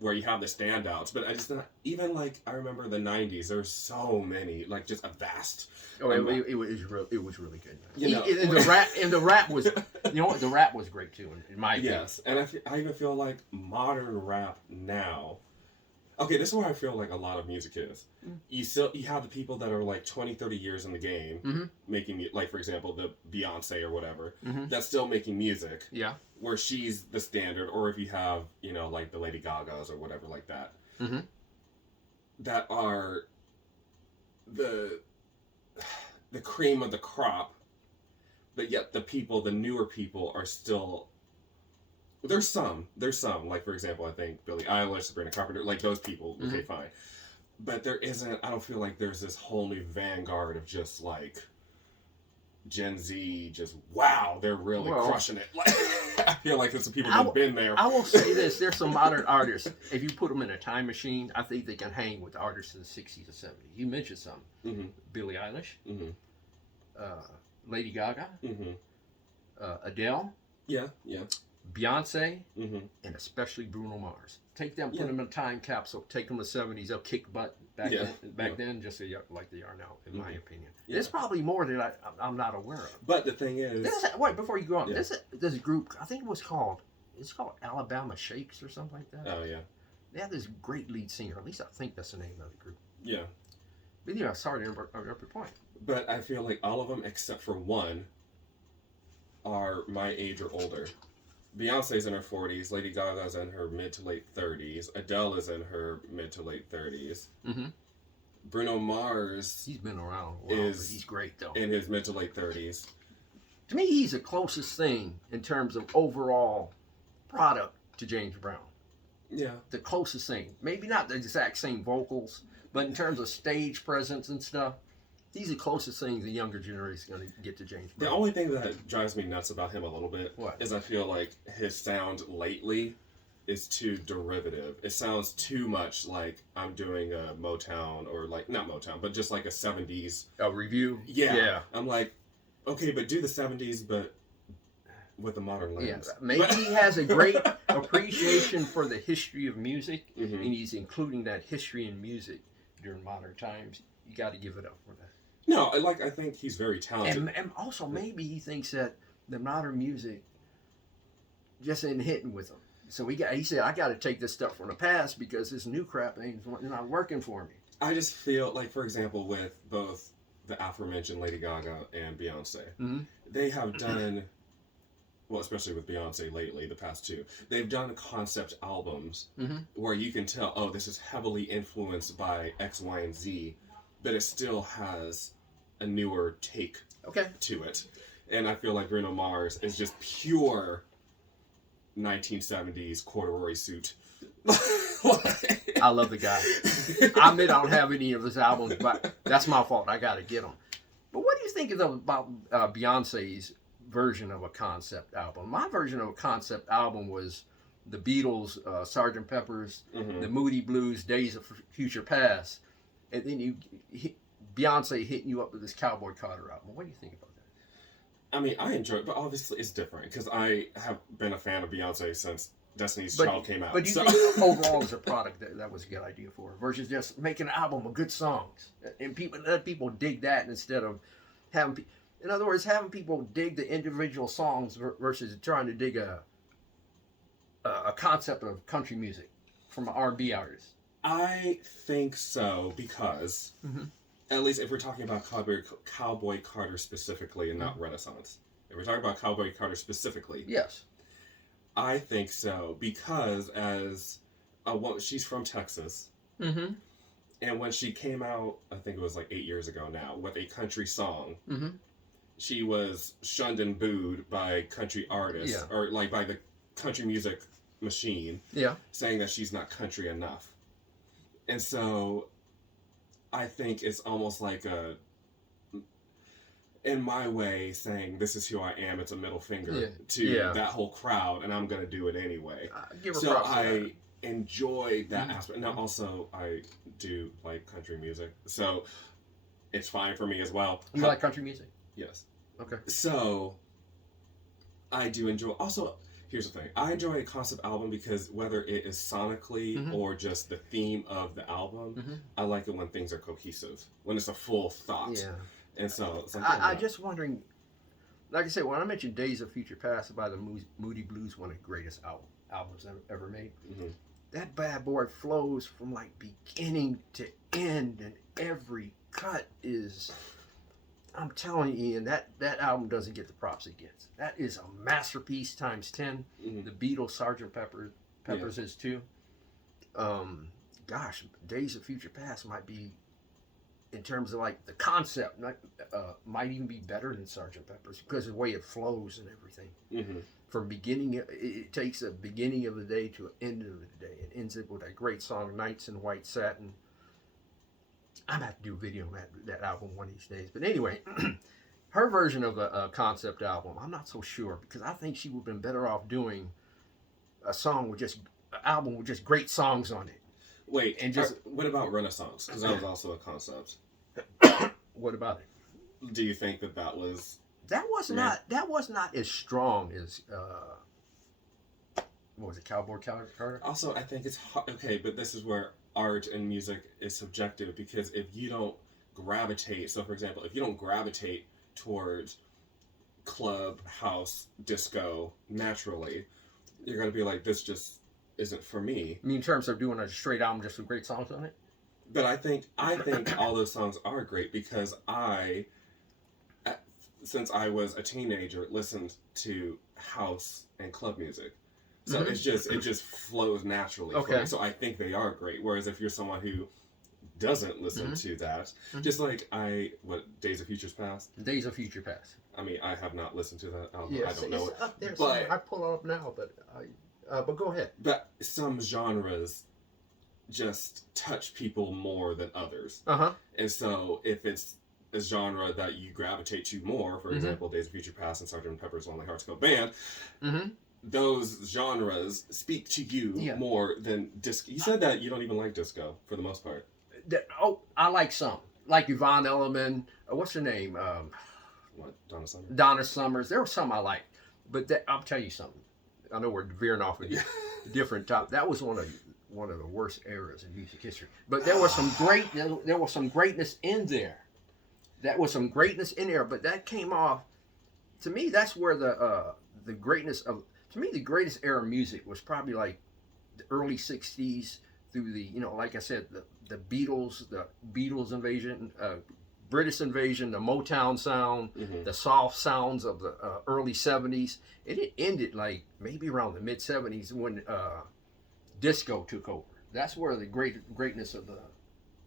where you have the standouts, but I just not even like I remember the '90s. There were so many, like just a vast. Oh, it was really good. You know, and the rap was, you know what, the rap was great too, in my opinion. Yes, and I even feel like modern rap now. Okay, this is where I feel like a lot of music is. You have the people that are like 20, 30 years in the game, making, like, for example, the Beyonce or whatever, that's still making music. Yeah. Where she's the standard, or if you have, you know, like the Lady Gagas or whatever like that, that are the cream of the crop, but yet the newer people are still. There's some, like, for example, I think Billie Eilish, Sabrina Carpenter, like those people, okay, fine. But there isn't, I don't feel like there's this whole new vanguard of just like Gen Z, just wow, they're really crushing it. Like, I feel like there's some people who've been there. I will say this, there's some modern artists, if you put them in a time machine, I think they can hang with artists in the 60s or 70s. You mentioned some. Billie Eilish, Lady Gaga, Adele. Yeah. Beyonce, and especially Bruno Mars. Take them, put them in a time capsule, take them to the 70s, they'll kick butt back then, just like they are now, in my opinion. There's probably more that I'm not aware of. But the thing is... Wait, before you go on, this group, I think it's called Alabama Shakes or something like that. Oh, yeah. They have this great lead singer, at least I think that's the name of the group. Yeah. But yeah, sorry to interrupt your point. But I feel like all of them, except for one, are my age or older. Beyonce's in her 40s, Lady Gaga's in her mid to late 30s, Adele is in her mid to late 30s. Bruno Mars, he's been around a while, but he's great though. In his mid to late 30s. To me, he's the closest thing in terms of overall product to James Brown. Yeah. The closest thing. Maybe not the exact same vocals, but in terms of stage presence and stuff, these are the closest things the younger generation is going to get to James Brown. The only thing that drives me nuts about him a little bit is I feel like his sound lately is too derivative. It sounds too much like I'm doing a Motown, or like, not Motown, but just like a 70s. A review? Yeah. I'm like, okay, but do the 70s, but with a modern lens. Yeah, maybe he has a great appreciation for the history of music, and he's including that history in music during modern times. You got to give it up for that. No, I think he's very talented. And also, maybe he thinks that the modern music just ain't hitting with him. So he said, I got to take this stuff from the past because this new crap ain't not working for me. I just feel like, for example, with both the aforementioned Lady Gaga and Beyonce, they have done, well, especially with Beyonce lately, the past two, they've done concept albums where you can tell, oh, this is heavily influenced by X, Y, and Z, but it still has a newer take to it. And I feel like Bruno Mars is just pure 1970s corduroy suit. I love the guy. I admit I don't have any of his albums, but that's my fault. I got to get them. But what do you think about Beyonce's version of a concept album? My version of a concept album was the Beatles, Sgt. Pepper's, the Moody Blues, Days of Future Past, and then Beyonce hitting you up with this Cowboy Carter album. What do you think about that? I mean, I enjoy it, but obviously it's different because I have been a fan of Beyonce since Destiny's Child came out. But do you think overall as a product that was a good idea for her versus just making an album of good songs and let people dig that instead of having, in other words, having people dig the individual songs versus trying to dig a concept of country music from an R&B artist? I think so because, at least if we're talking about Cowboy Carter specifically and not Renaissance, if we're talking about Cowboy Carter specifically, yes, I think so because she's from Texas, and when she came out, I think it was like 8 years ago now, with a country song, she was shunned and booed by country artists or like by the country music machine, saying that she's not country enough. And so I think it's almost like in my way, saying this is who I am. It's a middle finger to that whole crowd, and I'm going to do it anyway. So I enjoyed that aspect. Now, also, I do like country music, so it's fine for me as well. You like country music? Yes. Okay. So I do enjoy. Also, Here's the thing. I enjoy a concept album because whether it is sonically or just the theme of the album, I like it when things are cohesive, when it's a full thought. Yeah. And so I'm just wondering, like I said, when I mentioned Days of Future Past by the Moody Blues, one of the greatest albums ever made, that bad boy flows from like beginning to end, and every cut is, I'm telling you, Ian, that album doesn't get the props it gets. That is a masterpiece times 10. The Beatles, Sgt. Pepper's is too. Gosh, Days of Future Past might be, in terms of like the concept, might even be better than Sgt. Pepper's because of the way it flows and everything. From beginning, it takes a beginning of the day to an end of the day. It ends up with that great song, Nights in White Satin. I'm going to have to do a video on that album one of these days. But anyway, her version of a concept album, I'm not so sure, because I think she would have been better off doing an album with just great songs on it. Wait, and what about Renaissance? Because that was also a concept. What about it? Do you think that was... That was not as strong as what was it, Cowboy Carter? Also, I think it's okay, but this is where art and music is subjective, because if you don't gravitate, so for example, if you don't gravitate towards club, house, disco naturally, you're gonna be like, this just isn't for me. I mean, in terms of doing a straight album just with great songs on it? But I think all those songs are great because since I was a teenager, listened to house and club music. So it just flows naturally for me. So I think they are great. Whereas if you're someone who doesn't listen to that, just like Days of Future Past? Days of Future Past. I mean, I have not listened to that album. Yes, I don't know it. Up there, but I pull it up now, but go ahead. But some genres just touch people more than others. And so if it's a genre that you gravitate to more, for example, Days of Future Past and Sgt. Pepper's Lonely Hearts Club Band, those genres speak to you more than disco. You said that you don't even like disco for the most part. I like some. Like Yvonne Elliman. What's her name? Donna Summers? Donna Summers. There were some I liked. But I'll tell you something. I know we're veering off a different topic. That was one of the worst eras in music history. But there was some greatness in there. But that came off. To me, that's where the greatness of. To me, the greatest era of music was probably like the early '60s through the, like I said, the Beatles invasion, British invasion, the Motown sound, the soft sounds of the early '70s. And it ended like maybe around the mid '70s when disco took over. That's where the greatness of the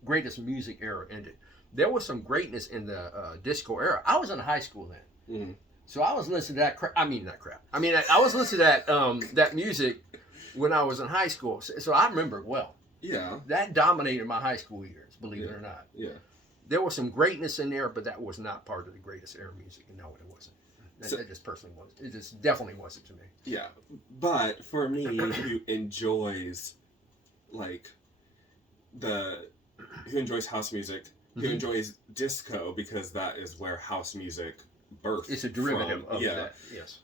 greatest music era ended. There was some greatness in the disco era. I was in high school then. So I was listening to that crap. I mean, not crap. I mean, I was listening to that music when I was in high school. So I remember it well. Yeah. That dominated my high school years, believe it or not. Yeah. There was some greatness in there, but that was not part of the greatest era music. No, it wasn't. That just personally wasn't. It just definitely wasn't to me. Yeah. But for me, who enjoys, who enjoys house music, who enjoys disco, because that is where house music birthed. It's a derivative of that, yes.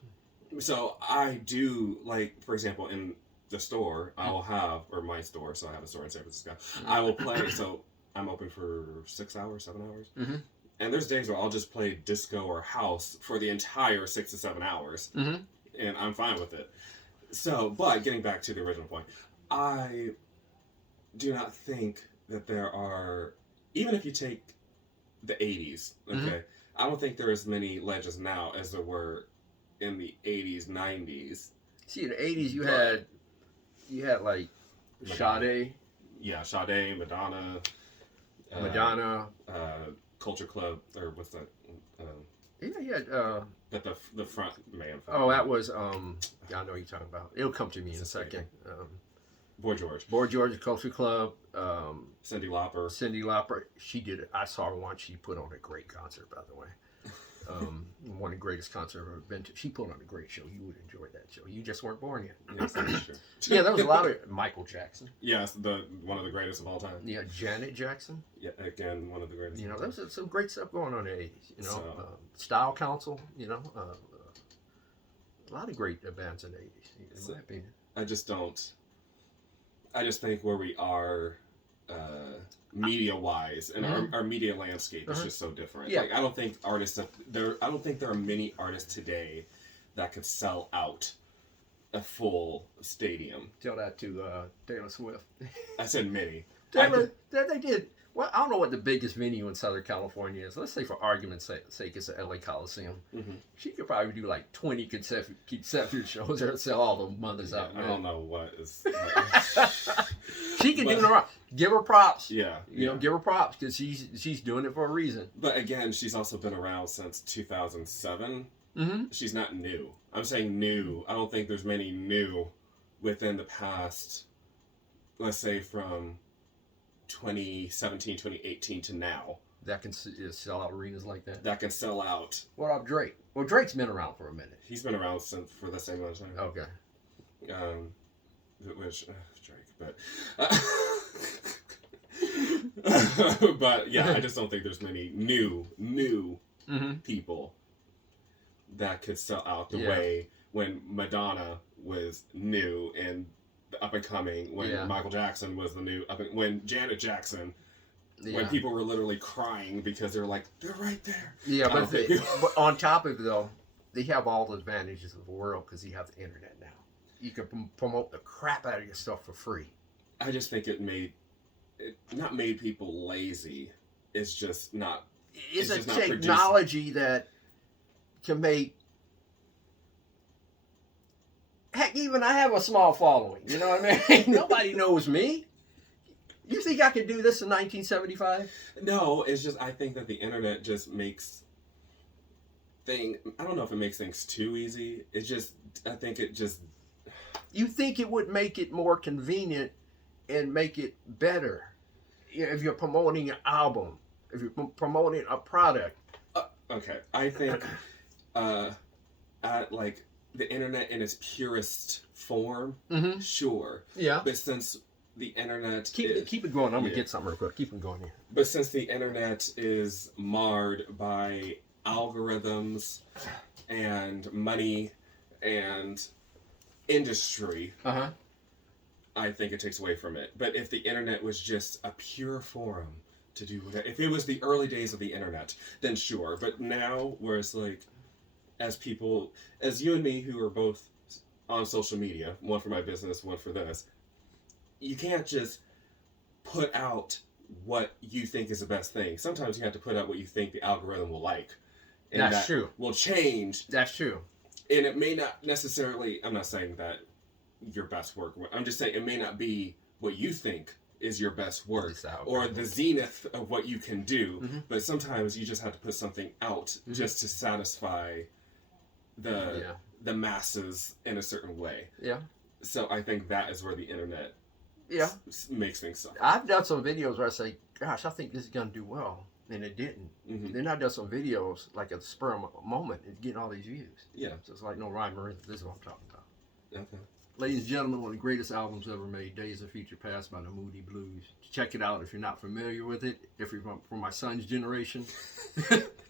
So I do, for example, in the store, I will have, or my store, so I have a store in San Francisco, I will play, so I'm open for 6 hours, 7 hours. And there's days where I'll just play disco or house for the entire 6 to 7 hours. And I'm fine with it. So, but getting back to the original point, I do not think that there are, even if you take the 80s, okay, I don't think there are as many legends now as there were in the 80s, 90s. See, in the 80s, you had like Sade. Yeah, Sade, Madonna. Culture Club, or what's that? That the front man. Oh, that was, I know what you're talking about. It'll come to me in a second. Boy George. Boy George, Culture Club. Cyndi Lauper. Cyndi Lauper. She did it. I saw her once. She put on a great concert, by the way. One of the greatest concerts I've ever been to. She put on a great show. You would enjoy that show. You just weren't born yet. Yes, that's true. Yeah, there was a lot of Michael Jackson. Yes, one of the greatest of all time. Yeah, Janet Jackson. Yeah, again, one of the greatest. There was some great stuff going on in the 80s. Style Council. A lot of great bands in the 80s, in my opinion. I just think where we are media-wise, and our media landscape is just so different. Yeah. Like, I don't think there are many artists today that could sell out a full stadium. Tell that to Taylor Swift. I said many. They did. Well, I don't know what the biggest venue in Southern California is. Let's say, for argument's sake, it's the LA Coliseum. She could probably do like 20 consecutive shows there and sell all the mothers out. I don't know what is. She can do no wrong. Give her props. Yeah. You know, give her props because she's doing it for a reason. But again, she's also been around since 2007. She's not new. I'm saying new. I don't think there's many new within the past, let's say from 2017, 2018 to now. That can sell out arenas like that? That can sell out. What about Drake? Well, Drake's been around for a minute. He's been around for the same amount of time. Okay. Drake, but yeah, I just don't think there's many new people that could sell out the way when Madonna was new and up and coming, when Michael Jackson was the new when Janet Jackson, when people were literally crying because they're like, they're right there. Yeah, but on top of it though, they have all the advantages of the world because you have the internet now. You can promote the crap out of your stuff for free. I just think it not made people lazy. It's just not. It's a technology that can make. Heck, even I have a small following. You know what I mean? Nobody knows me. You think I could do this in 1975? No, it's just I think that the internet just makes I don't know if it makes things too easy. I think it just. You think it would make it more convenient and make it better if you're promoting an album, if you're promoting a product? Okay, I think like the internet in its purest form, sure. Yeah. But since the internet keep it going. I'm gonna get something real quick. Keep it going here. But since the internet is marred by algorithms and money and industry, I think it takes away from it. But if the internet was just a pure forum to do whatever, if it was the early days of the internet, then sure. But now, where it's like, as you and me who are both on social media, one for my business, one for this, you can't just put out what you think is the best thing. Sometimes you have to put out what you think the algorithm will like. And that's true. Will change. That's true. And it may not necessarily, I'm not saying that your best work, I'm just saying it may not be what you think is your best work or the zenith of what you can do, but sometimes you just have to put something out just to satisfy the masses in a certain way. Yeah. So I think that is where the internet makes things suck. I've done some videos where I say, gosh, I think this is going to do well. And it didn't. Then I've done some videos like at the spur of a moment and getting all these views. Yeah. So it's like no rhyme or reason. This is what I'm talking about. Okay. Ladies and gentlemen, one of the greatest albums ever made, Days of Future Past by the Moody Blues. Check it out if you're not familiar with it. If you're from my son's generation,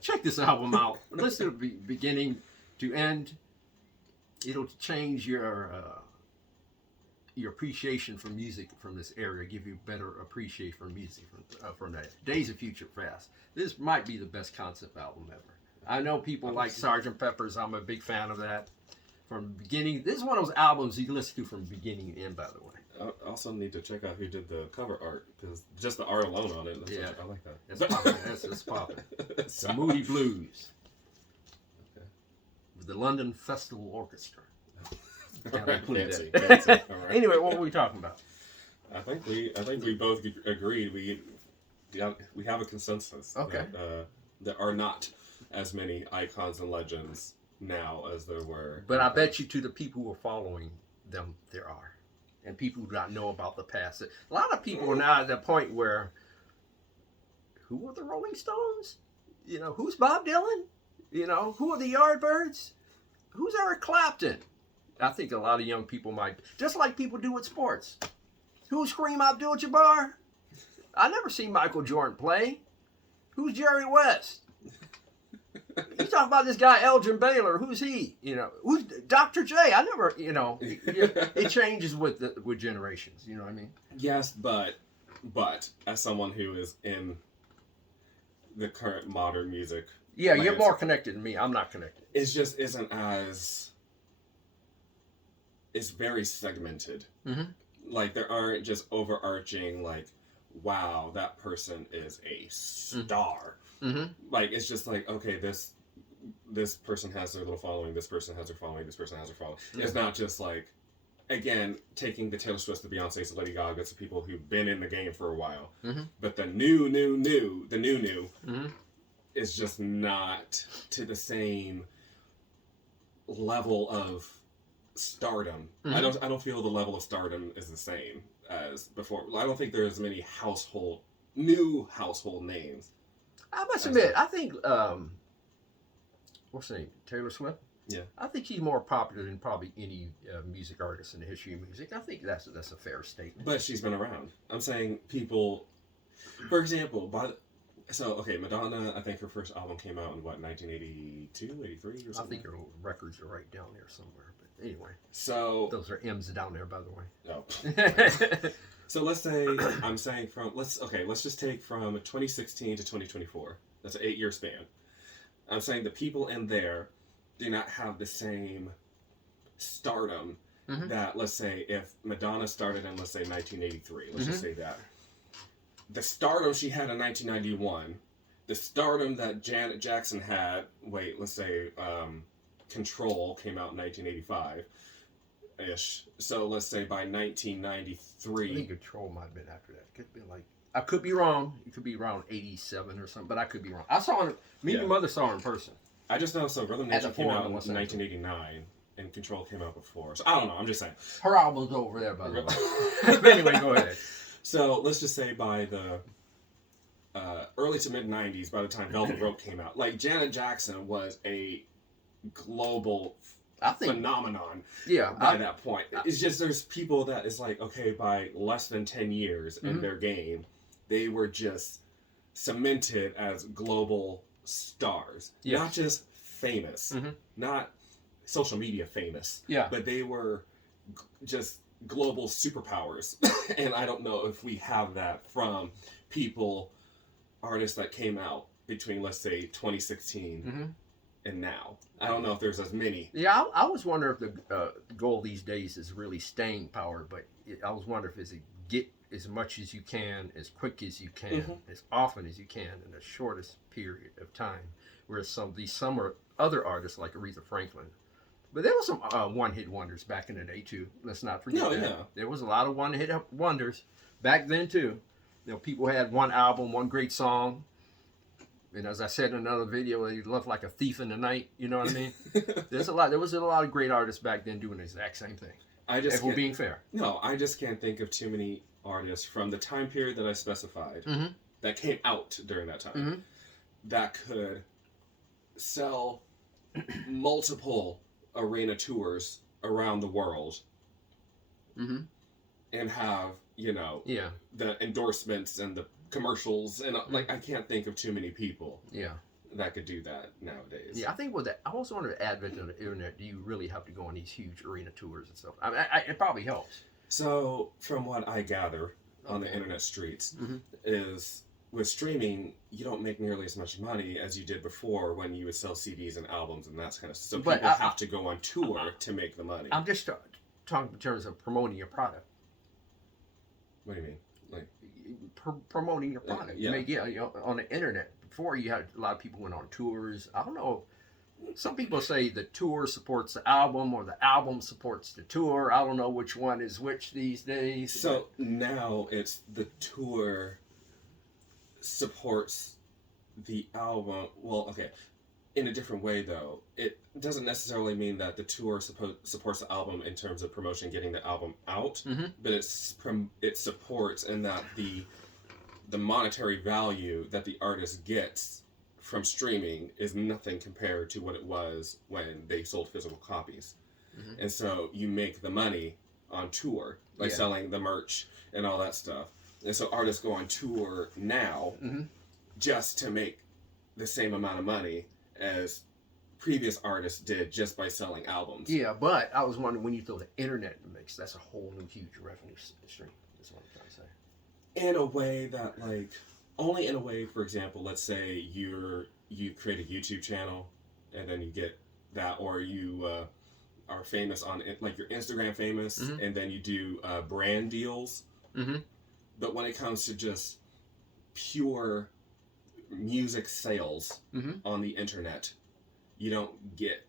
check this album out. Listen to it beginning to end. It'll change your appreciation for music from this area, give you better appreciation for music from that. Days of Future Past. This might be the best concept album ever. I know people like Sgt. Pepper's. I'm a big fan of that. From beginning, this is one of those albums you can listen to from beginning to end, by the way. I also need to check out who did the cover art, because just the art alone on it, I like that. It's popping. It's popping. The Moody Blues. Okay. With the London Festival Orchestra. Fancy. All right. Anyway, what were we talking about? I think we both agreed we have a consensus. Okay. That there are not as many icons and legends now as there were. But I bet you to the people who are following them, there are. And people who do not know about the past. A lot of people are now at that point where, who are the Rolling Stones? You know, who's Bob Dylan? You know, who are the Yardbirds? Who's Eric Clapton? I think a lot of young people might, just like people do with sports. Who's Kareem Abdul-Jabbar? I never seen Michael Jordan play. Who's Jerry West? You talk about this guy Elgin Baylor. Who's he? You know, who's Dr. J? I never. You know, it changes with generations. You know what I mean? Yes, but as someone who is in the current modern music, yeah, you're more connected than me. I'm not connected. It just isn't as. It's very segmented. Mm-hmm. Like there aren't just overarching like, wow, that person is a star. Mm-hmm. Like it's just like, okay, this person has their little following, this person has their following, this person has their following. Mm-hmm. It's not just like, again, taking the Taylor Swift, the Beyonce, the Lady Gaga, to people who've been in the game for a while. Mm-hmm. But the new mm-hmm. is just not to the same level of stardom. Mm-hmm. I don't feel the level of stardom is the same as before. I don't think there's many new household names. I must admit, I think what's her name? Taylor Swift? Yeah. I think she's more popular than probably any music artist in the history of music. I think that's a fair statement. But she's been around. I'm saying people, for example, Madonna, I think her first album came out in what, 1982, 83 or something? I think her records are right down there somewhere. But anyway. So. Those are M's down there, by the way. Oh. So let's say, let's just take from 2016 to 2024. That's an 8-year span. I'm saying the people in there do not have the same stardom mm-hmm. that, let's say, if Madonna started in, let's say, 1983, let's mm-hmm. just say that. The stardom she had in 1991, the stardom that Janet Jackson had, let's say, Control came out in 1985-ish. So let's say by 1993... I think Control might have been after that. Could be like... I could be wrong. It could be around 87 or something, but I could be wrong. I saw her... Me and your mother saw her in person. I just know, so Rhythm Nation came out in 1989, and Control came out before. So I don't know, I'm just saying. Her album's over there, by the way. But anyway, go ahead. So let's just say by the early to mid-90s, by the time Velvet Rope came out, like Janet Jackson was a global phenomenon by that point. It's just there's people that is like, okay, by less than 10 years mm-hmm. in their game, they were just cemented as global stars. Yes. Not just famous, mm-hmm. not social media famous, but they were just global superpowers. And I don't know if we have that from artists that came out between, let's say, 2016 mm-hmm. and now. I don't know if there's as many. Yeah, I was wondering if the goal these days is really staying power, but I was wondering if it's get as much as you can, as quick as you can, mm-hmm. as often as you can in the shortest period of time. Whereas some are other artists like Aretha Franklin. But there was some one-hit wonders back in the day too. Let's not forget that. Yeah. There was a lot of one-hit wonders back then too. You know, people had one album, one great song. And as I said in another video, they left like a thief in the night. You know what I mean? There was a lot of great artists back then doing the exact same thing. If we're being fair. No, I just can't think of too many artists from the time period that I specified mm-hmm. that came out during that time mm-hmm. that could sell multiple arena tours around the world mm-hmm. and have, the endorsements and the commercials and like I can't think of too many people that could do that nowadays. Yeah, I think with that, I also wonder the advent of the internet, do you really have to go on these huge arena tours and stuff? I mean, it probably helps. So from what I gather on the internet streets mm-hmm. is with streaming, you don't make nearly as much money as you did before when you would sell CDs and albums and that kind of stuff. So people have to go on tour to make the money. I'm just talking in terms of promoting your product. What do you mean? Like promoting your product. On the internet. Before you had a lot of people went on tours. I don't know. Some people say the tour supports the album or the album supports the tour. I don't know which one is which these days. So now it's the tour supports the album. Well, okay. In a different way, though. It doesn't necessarily mean that the tour supports the album in terms of promotion, getting the album out, mm-hmm. but it supports in that the monetary value that the artist gets from streaming is nothing compared to what it was when they sold physical copies. Mm-hmm. And so you make the money on tour, like selling the merch and all that stuff. And so artists go on tour now mm-hmm. just to make the same amount of money as previous artists did just by selling albums. Yeah, but I was wondering, when you throw the internet in the mix, that's a whole new huge revenue stream. That's what I'm trying to say. In a way that, like, only in a way, for example, let's say you create a YouTube channel and then you get that, or you are famous on it, like you're Instagram famous, and then you do brand deals. But when it comes to just pure music sales on the internet, you don't get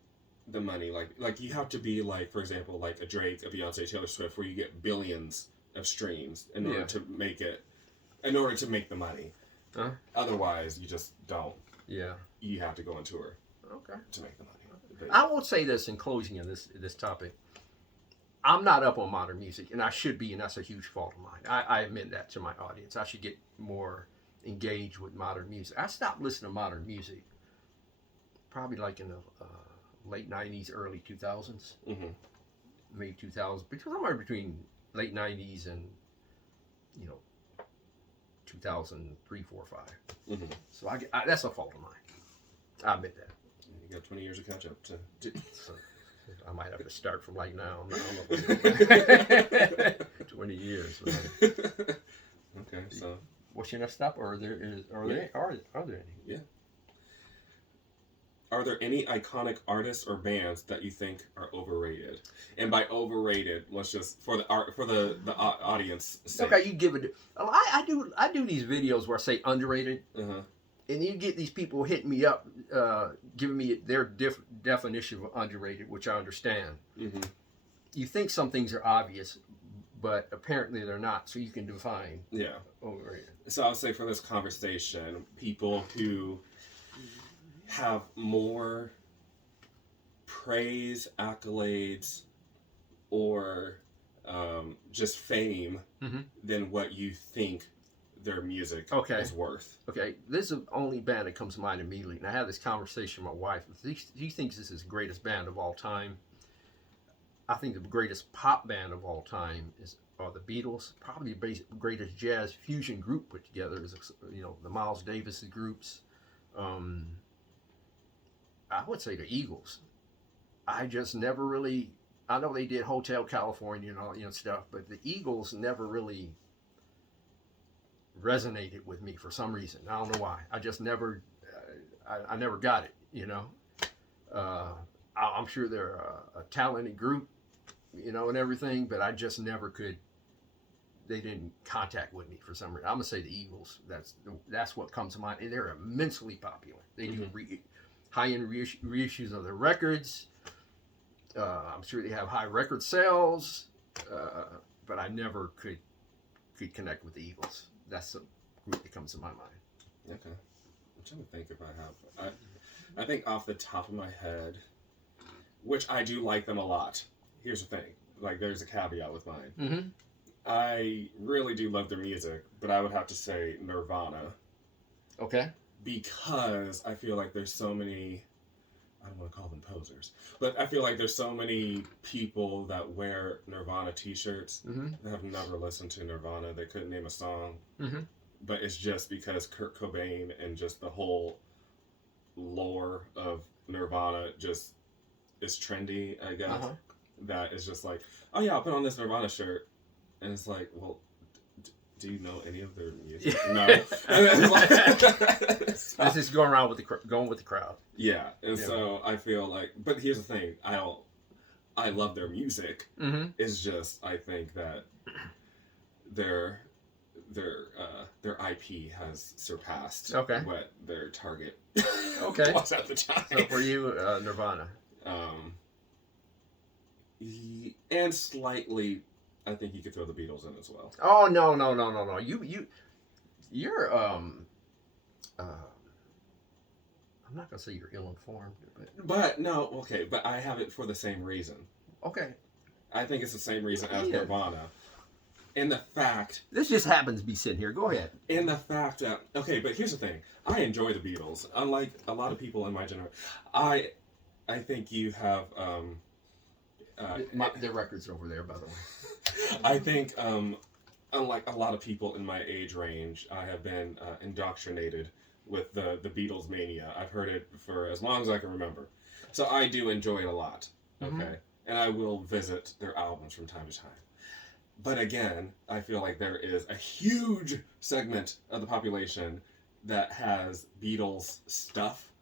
the money. Like you have to be like, for example, like a Drake, a Beyonce, Taylor Swift, where you get billions of streams in order to make it, in order to make the money. Otherwise, you just don't. Yeah. You have to go on tour. Okay. To make the money. I will say this in closing of this topic. I'm not up on modern music, and I should be, and that's a huge fault of mine. I admit that to my audience. I should get more engaged with modern music. I stopped listening to modern music probably like in the late 90s, early 2000s. Maybe 2000, somewhere between late 90s and, 2003, 4, 5. So I that's a fault of mine. I admit that. You got 20 years to catch up to. So I might have to start from like now. I don't know. 20 years. Man. Okay, so what's your next stop? Or are there any? Yeah. Are there any iconic artists or bands that you think are overrated? And by overrated, let's just for the audience sake. Okay, you give it. I do these videos where I say underrated, and you get these people hitting me up, giving me their definition of underrated, which I understand. You think some things are obvious, but apparently they're not. So you can define overrated. So I'll say for this conversation, people who have more praise, accolades, or just fame than what you think their music is worth. Okay, this is the only band that comes to mind immediately. And I had this conversation with my wife. She thinks this is the greatest band of all time. I think the greatest pop band of all time are the Beatles. Probably the greatest jazz fusion group put together is, the Miles Davis groups. I would say the Eagles. I just never really, I know they did Hotel California and all, stuff, but the Eagles never really resonated with me for some reason. I don't know why. I just never, I never got it, I'm sure they're a talented group, and everything, but I just never could, they didn't contact with me for some reason. I'm going to say the Eagles. That's what comes to mind. And they're immensely popular. They do high-end reissues of their records. I'm sure they have high record sales, but I never could connect with the Eagles. That's the group that comes to my mind. Okay. I'm trying to think if I have. I think off the top of my head, which I do like them a lot. Here's the thing. Like, there's a caveat with mine. I really do love their music, but I would have to say Nirvana. Okay. Because I feel like there's so many, I don't want to call them posers, but I feel like there's so many people that wear Nirvana t-shirts that have never listened to Nirvana. They couldn't name a song. But it's just because Kurt Cobain and just the whole lore of Nirvana just is trendy, I guess. That is just like, oh yeah, I'll put on this Nirvana shirt. And it's like, well, do you know any of their music? No. It's just going around with the crowd. Yeah, and so I feel like, but here's the thing, I love their music. It's just, I think that their IP has surpassed what their target was at the time. So for you, Nirvana. And slightly, I think you could throw the Beatles in as well. Oh no! You're I'm not gonna say you're ill-informed, but no, okay, but I have it for the same reason. Okay. I think it's the same reason as Nirvana. In the fact, this just happens to be sitting here. Go ahead. In the fact that, okay, but here's the thing. I enjoy the Beatles. Unlike a lot of people in my generation, I think you have their records are over there, by the way. I think, unlike a lot of people in my age range, I have been indoctrinated with the Beatles mania. I've heard it for as long as I can remember. So I do enjoy it a lot. Okay. And I will visit their albums from time to time. But again, I feel like there is a huge segment of the population that has Beatles stuff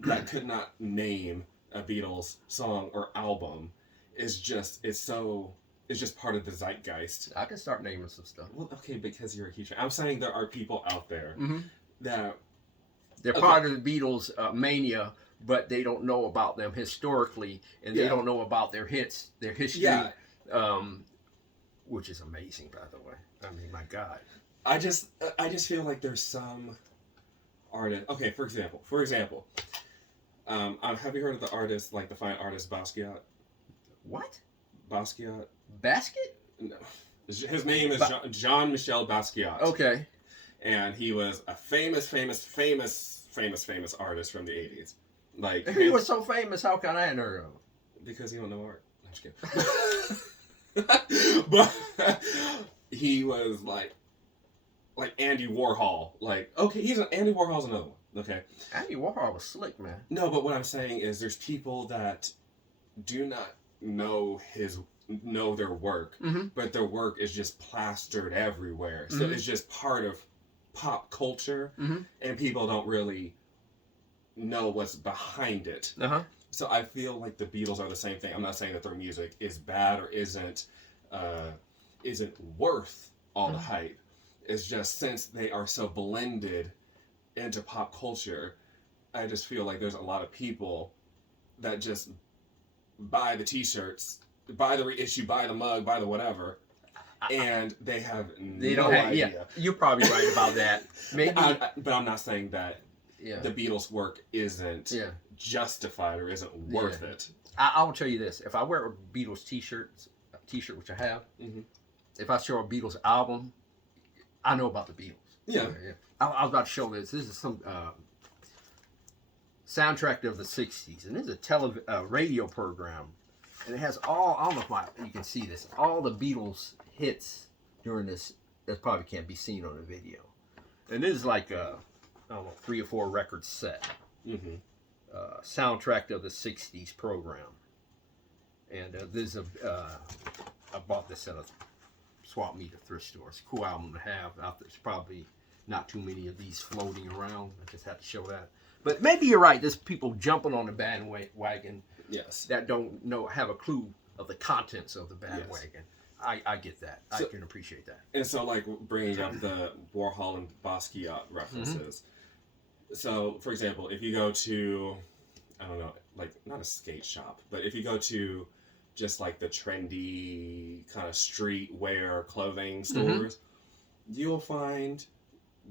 that could not name a Beatles song or album. It's just part of the zeitgeist. I can start naming some stuff. Well, okay, because you're a huge fan. I'm saying there are people out there that... They're part of the Beatles mania, but they don't know about them historically, and they don't know about their hits, their history, which is amazing, by the way. I mean, my God. I just feel like there's some artist. Okay, for example, have you heard of the artist, like the fine artist Basquiat? What? Basquiat? Basket? No. His name is Jean-Michel Basquiat. Okay. And he was a famous artist from the 80s. Like, if he was so famous, how can I heard of him? Because he don't know art. I'm just kidding. But he was like Andy Warhol. Like, okay, Andy Warhol's another one. Okay. Andy Warhol was slick, man. No, but what I'm saying is there's people that do not know their work, but their work is just plastered everywhere. So it's just part of pop culture, and people don't really know what's behind it. So I feel like the Beatles are the same thing. I'm not saying that their music is bad or isn't worth all the hype. It's just since they are so blended into pop culture, I just feel like there's a lot of people that just buy the t-shirts, buy the reissue, buy the mug, buy the whatever, and they have no idea. Yeah, you're probably right about that. Maybe, but I'm not saying that the Beatles' work isn't justified or isn't worth it. I will tell you this: if I wear a Beatles t-shirt, which I have, if I show a Beatles album, I know about the Beatles. Yeah. I was about to show this. This is some soundtrack of the '60s, and this is a radio program, and it has all. I don't know if you can see this. All the Beatles hits during this. That probably can't be seen on the video, and this is like a, I don't know, 3 or 4 record set. Soundtrack of the '60s program, and this is I bought this at a swap meet at thrift store. It's a cool album to have. There's probably not too many of these floating around. I just had to show that. But maybe you're right. There's people jumping on the bandwagon. Yes. That don't have a clue of the contents of the bandwagon. Yes. I get that. So, I can appreciate that. And so, like, bringing up the Warhol and Basquiat references. So, for example, if you go to, I don't know, like, not a skate shop, but if you go to just like the trendy kind of streetwear clothing stores, you'll find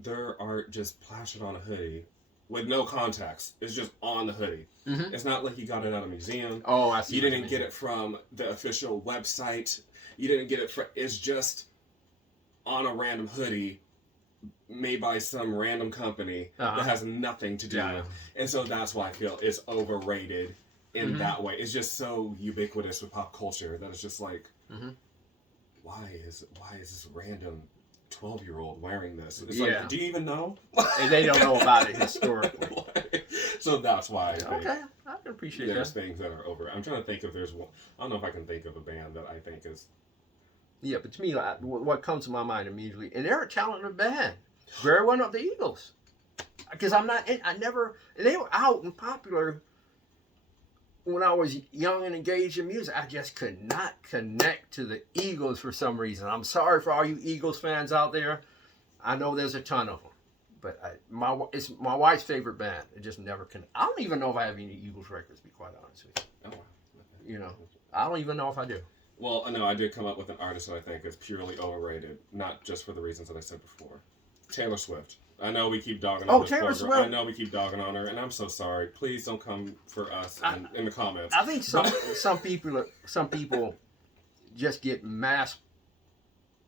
their art just plastered on a hoodie with no context. It's just on the hoodie. It's not like you got it at a museum. Oh, I see. You didn't get it from the official website. You didn't get it from. It's just on a random hoodie made by some random company that has nothing to do with it. And so that's why I feel it's overrated in that way. It's just so ubiquitous with pop culture that it's just like, why is this random 12-year-old wearing this? It's like, do you even know? And they don't know about it historically. So that's why I think I can appreciate there's that. things that are over. I'm trying to think if there's one. I don't know if I can think of a band that I think is. Yeah, but to me, what comes to my mind immediately, and they're a talented band, very well of the Eagles, because they were out and popular when I was young and engaged in music. I just could not connect to the Eagles for some reason. I'm sorry for all you Eagles fans out there. I know there's a ton of them, but it's my wife's favorite band. It just never can. I don't even know if I have any Eagles records, to be quite honest with you. You know, I don't even know if I do. Well, no, I did come up with an artist that I think is purely overrated, not just for the reasons that I said before. Taylor Swift. I know we keep dogging on Taylor Swift. I know we keep dogging on her, and I'm so sorry. Please don't come for us in the comments. I think some people just get mass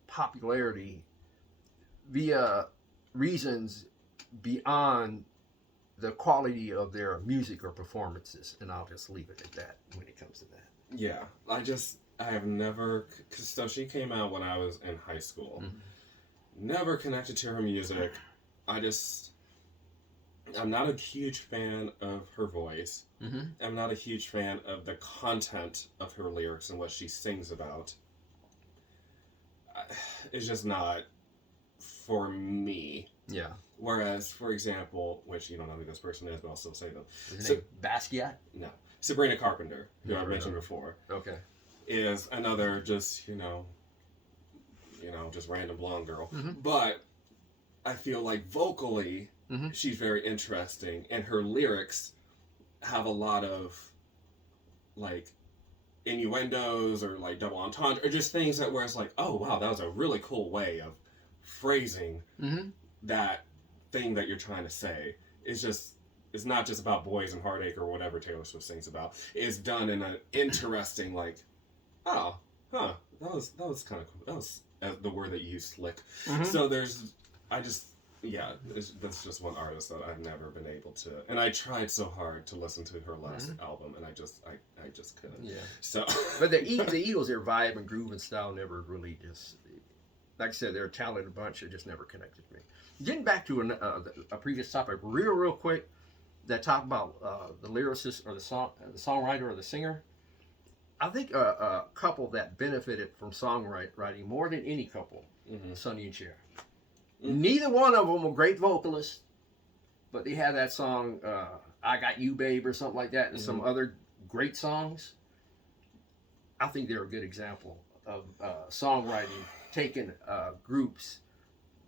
popularity via reasons beyond the quality of their music or performances, and I'll just leave it at that when it comes to that. Yeah, I have never, so she came out when I was in high school. Never connected to her music. I'm not a huge fan of her voice. Mm-hmm. I'm not a huge fan of the content of her lyrics and what she sings about. It's just not for me. Yeah. Whereas, for example, which you don't know who this person is, but I'll still say them. Is her name Basquiat? No. Sabrina Carpenter, who I Never mentioned know. before, Okay. is another just, just random blonde girl. Mm-hmm. But I feel like vocally, Mm-hmm. she's very interesting, and her lyrics have a lot of, like, innuendos or, like, double entendre, or just things that where it's like, oh, wow, that was a really cool way of phrasing Mm-hmm. that thing that you're trying to say. It's not just about boys and heartache or whatever Taylor Swift sings about. It's done in an interesting, like, oh, huh, that was kind of cool. That was the word that you used, slick. Mm-hmm. So that's just one artist that I've never been able to. And I tried so hard to listen to her last album, and I just couldn't. Yeah. So, but the Eagles, their vibe and groove and style never really just, like I said, they're a talented bunch. It just never connected to me. Getting back to a previous topic, real quick, that talk about the lyricist or the songwriter or the singer. I think a couple that benefited from songwriting more than any couple, Sonny and Cher. Mm-hmm. Neither one of them were great vocalists, but they had that song, I Got You, Babe, or something like that, and some other great songs. I think they're a good example of songwriting, taking groups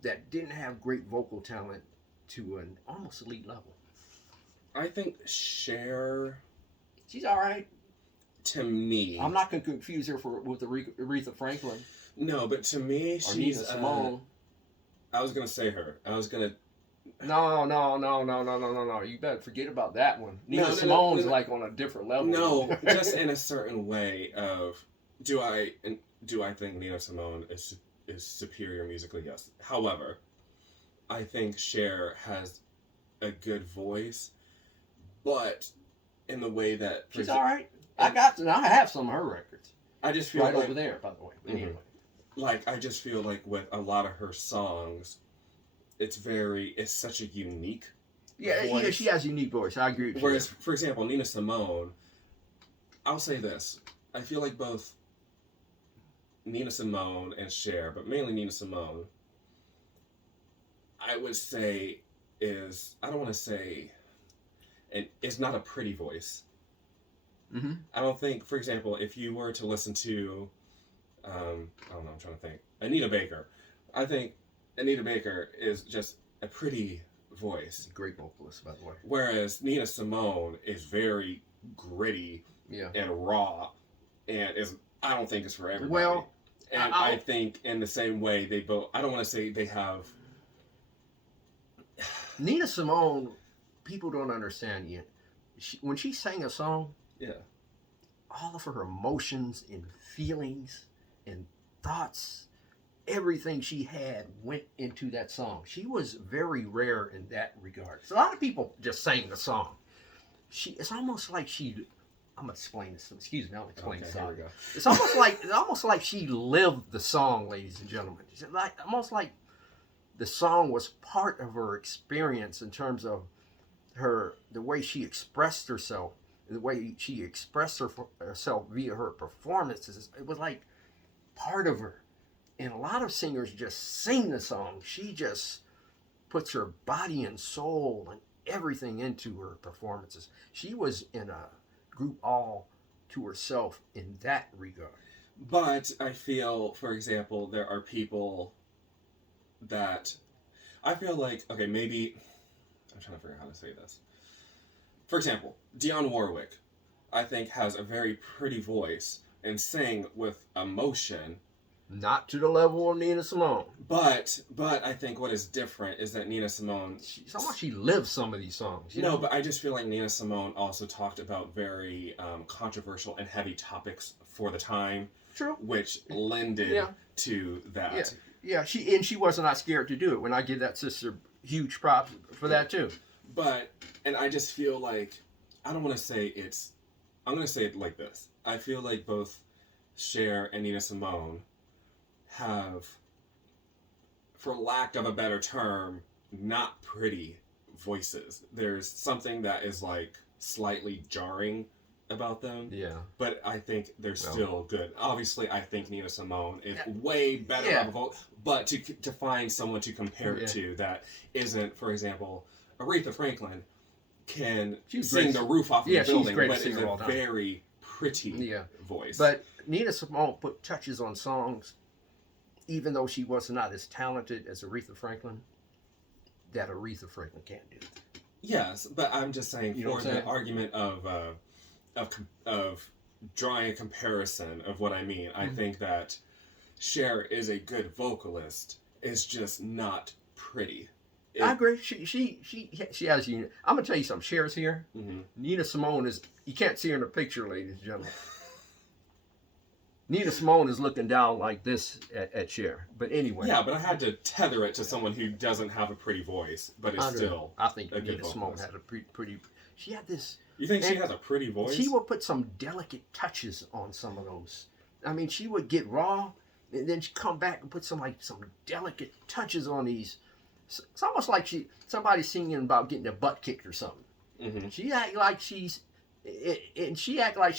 that didn't have great vocal talent to an almost elite level. I think Cher, she's all right. To me, I'm not going to confuse her with Aretha Franklin. No, but to me, or Nina Simone. I was going to say her. I was going to... No. You better forget about that one. Nina Simone's like on a different level. No, just in a certain way of, do I think Nina Simone is superior musically? Yes. However, I think Cher has a good voice, but in the way that... She's all right. I have some of her records. I just feel right like, over there, by the way. But anyway. Like, I just feel like with a lot of her songs, it's such a unique voice. Yeah, she has a unique voice. I agree with you. Whereas, for example, Nina Simone, I'll say this. I feel like both Nina Simone and Cher, but mainly Nina Simone, I would say I don't want to say, and it's not a pretty voice. Mm-hmm. I don't think, for example, if you were to listen to, I don't know, I'm trying to think, Anita Baker, I think Anita Baker is just a pretty voice. Great vocalist, by the way. Whereas Nina Simone is very gritty and raw, and I don't think it's for everybody. Well, and I think in the same way they both, I don't want to say they have... Nina Simone, people don't understand yet. When she sang a song, all of her emotions and feelings and thoughts, everything she had went into that song. She was very rare in that regard. So a lot of people just sang the song. It's almost like I'm gonna explain this. Excuse me, I'll explain this. Here we go. It's almost like she lived the song, ladies and gentlemen. It's almost like the song was part of her experience in terms of the way she expressed herself, the way she expressed herself via her performances. It was like part of her. And a lot of singers just sing the song. She just puts her body and soul and everything into her performances. She was in a group all to herself in that regard. But I feel, for example, there are people that I feel like, okay, maybe, I'm trying to figure out how to say this. For example, Dionne Warwick, I think, has a very pretty voice and sang with emotion. Not to the level of Nina Simone. But I think what is different is that Nina Simone... It's almost she lived some of these songs. No, but I just feel like Nina Simone also talked about very controversial and heavy topics for the time. True. Which lended to that. Yeah, she was not scared to do it. When I give that sister huge props for that too. But, and I just feel like, I don't want to say I'm going to say it like this. I feel like both Cher and Nina Simone have, for lack of a better term, not pretty voices. There's something that is like slightly jarring about them. Yeah. But I think they're still good. Obviously, I think Nina Simone is way better of a vocal. But to find someone to compare it to that isn't, for example, Aretha Franklin can sing the roof off of the building, but it's a very pretty voice. But Nina Simone put touches on songs, even though she was not as talented as Aretha Franklin, that Aretha Franklin can't do. Yes, but I'm just saying, for the argument of drawing a comparison of what I mean, I think that Cher is a good vocalist. It's just not pretty. I agree. She has you. I'm gonna tell you something. Cher's here. Nina Simone is. You can't see her in the picture, ladies and gentlemen. Nina Simone is looking down like this at Cher. But anyway. Yeah, but I had to tether it to someone who doesn't have a pretty voice, but is still. I think Nina Simone had a pretty. She had this. You think she has a pretty voice? She would put some delicate touches on some of those. I mean, she would get raw, and then she'd come back and put some delicate touches on these. It's almost like somebody singing about getting their butt kicked or something. She act like she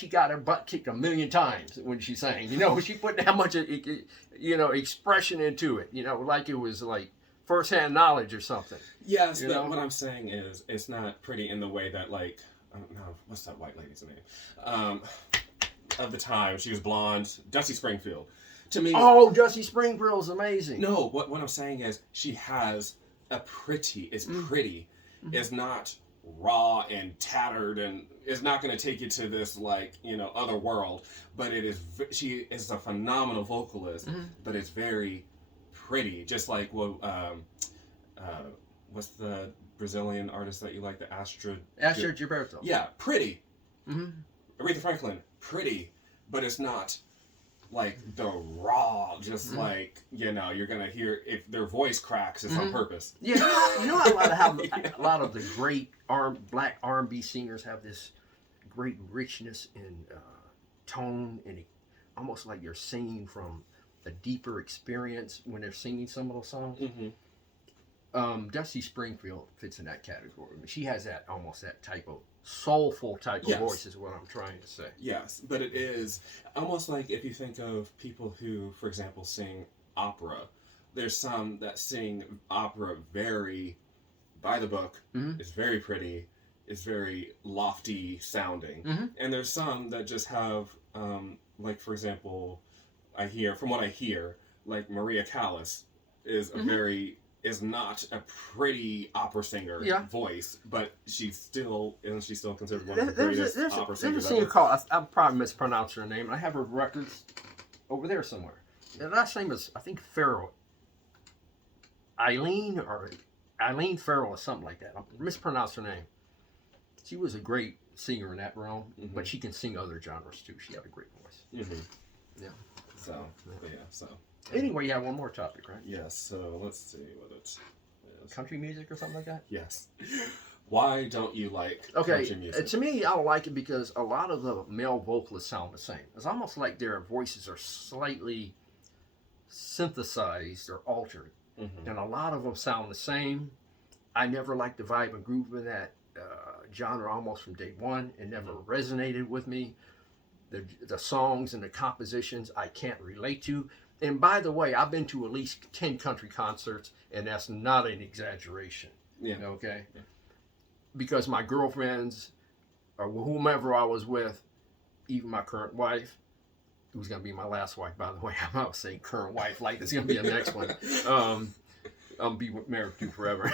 got her butt kicked 1,000,000 times when she sang. You know, she put that much, expression into it. You know, like it was like firsthand knowledge or something. Yes, but what I'm saying is, it's not pretty in the way that what's that white lady's name? Of the time, she was blonde, Dusty Springfield. To me, Dusty Springfield's amazing. No, what I'm saying is she has a pretty. It's pretty. It's not raw and tattered, and is not going to take you to this other world. But it is. She is a phenomenal vocalist, but it's very pretty. Just like what's the Brazilian artist that you like? The Astrid Gilberto. Yeah, pretty. Aretha Franklin, pretty, but it's not like the raw, just you're gonna hear if their voice cracks, it's on purpose. Yeah, you know a lot of the great black R&B singers have this great richness in tone, and almost like you're singing from a deeper experience when they're singing some of those songs. Dusty Springfield fits in that category. I mean, she has almost that type of soulful type of voice is what I'm trying to say. Yes, but it is almost like if you think of people who, for example, sing opera. There's some that sing opera very by the book. It's very pretty. It's very lofty sounding. And there's some that just have, for example, from what I hear, like Maria Callas is is not a pretty opera singer voice, but she's still considered one of the greatest opera singers. There's a singer called, I probably mispronounced her name. I have her records over there somewhere. The last name is, I think, Farrell. Eileen Farrell or something like that. I mispronounced her name. She was a great singer in that realm, but she can sing other genres too. She had a great voice. Yeah. So. Anyway, you have one more topic, right? Yes, so let's see what it is. Country music or something like that? Yes. Why don't you like country music? To me, I don't like it because a lot of the male vocalists sound the same. It's almost like their voices are slightly synthesized or altered. And a lot of them sound the same. I never liked the vibe and groove of that genre almost from day one. It never resonated with me. The songs and the compositions I can't relate to. And by the way, I've been to at least 10 country concerts, and that's not an exaggeration. Yeah. Okay? Yeah. Because my girlfriends, or whomever I was with, even my current wife, who's going to be my last wife, by the way. I'm not saying current wife, like it's going to be the next one. I'll be married to forever.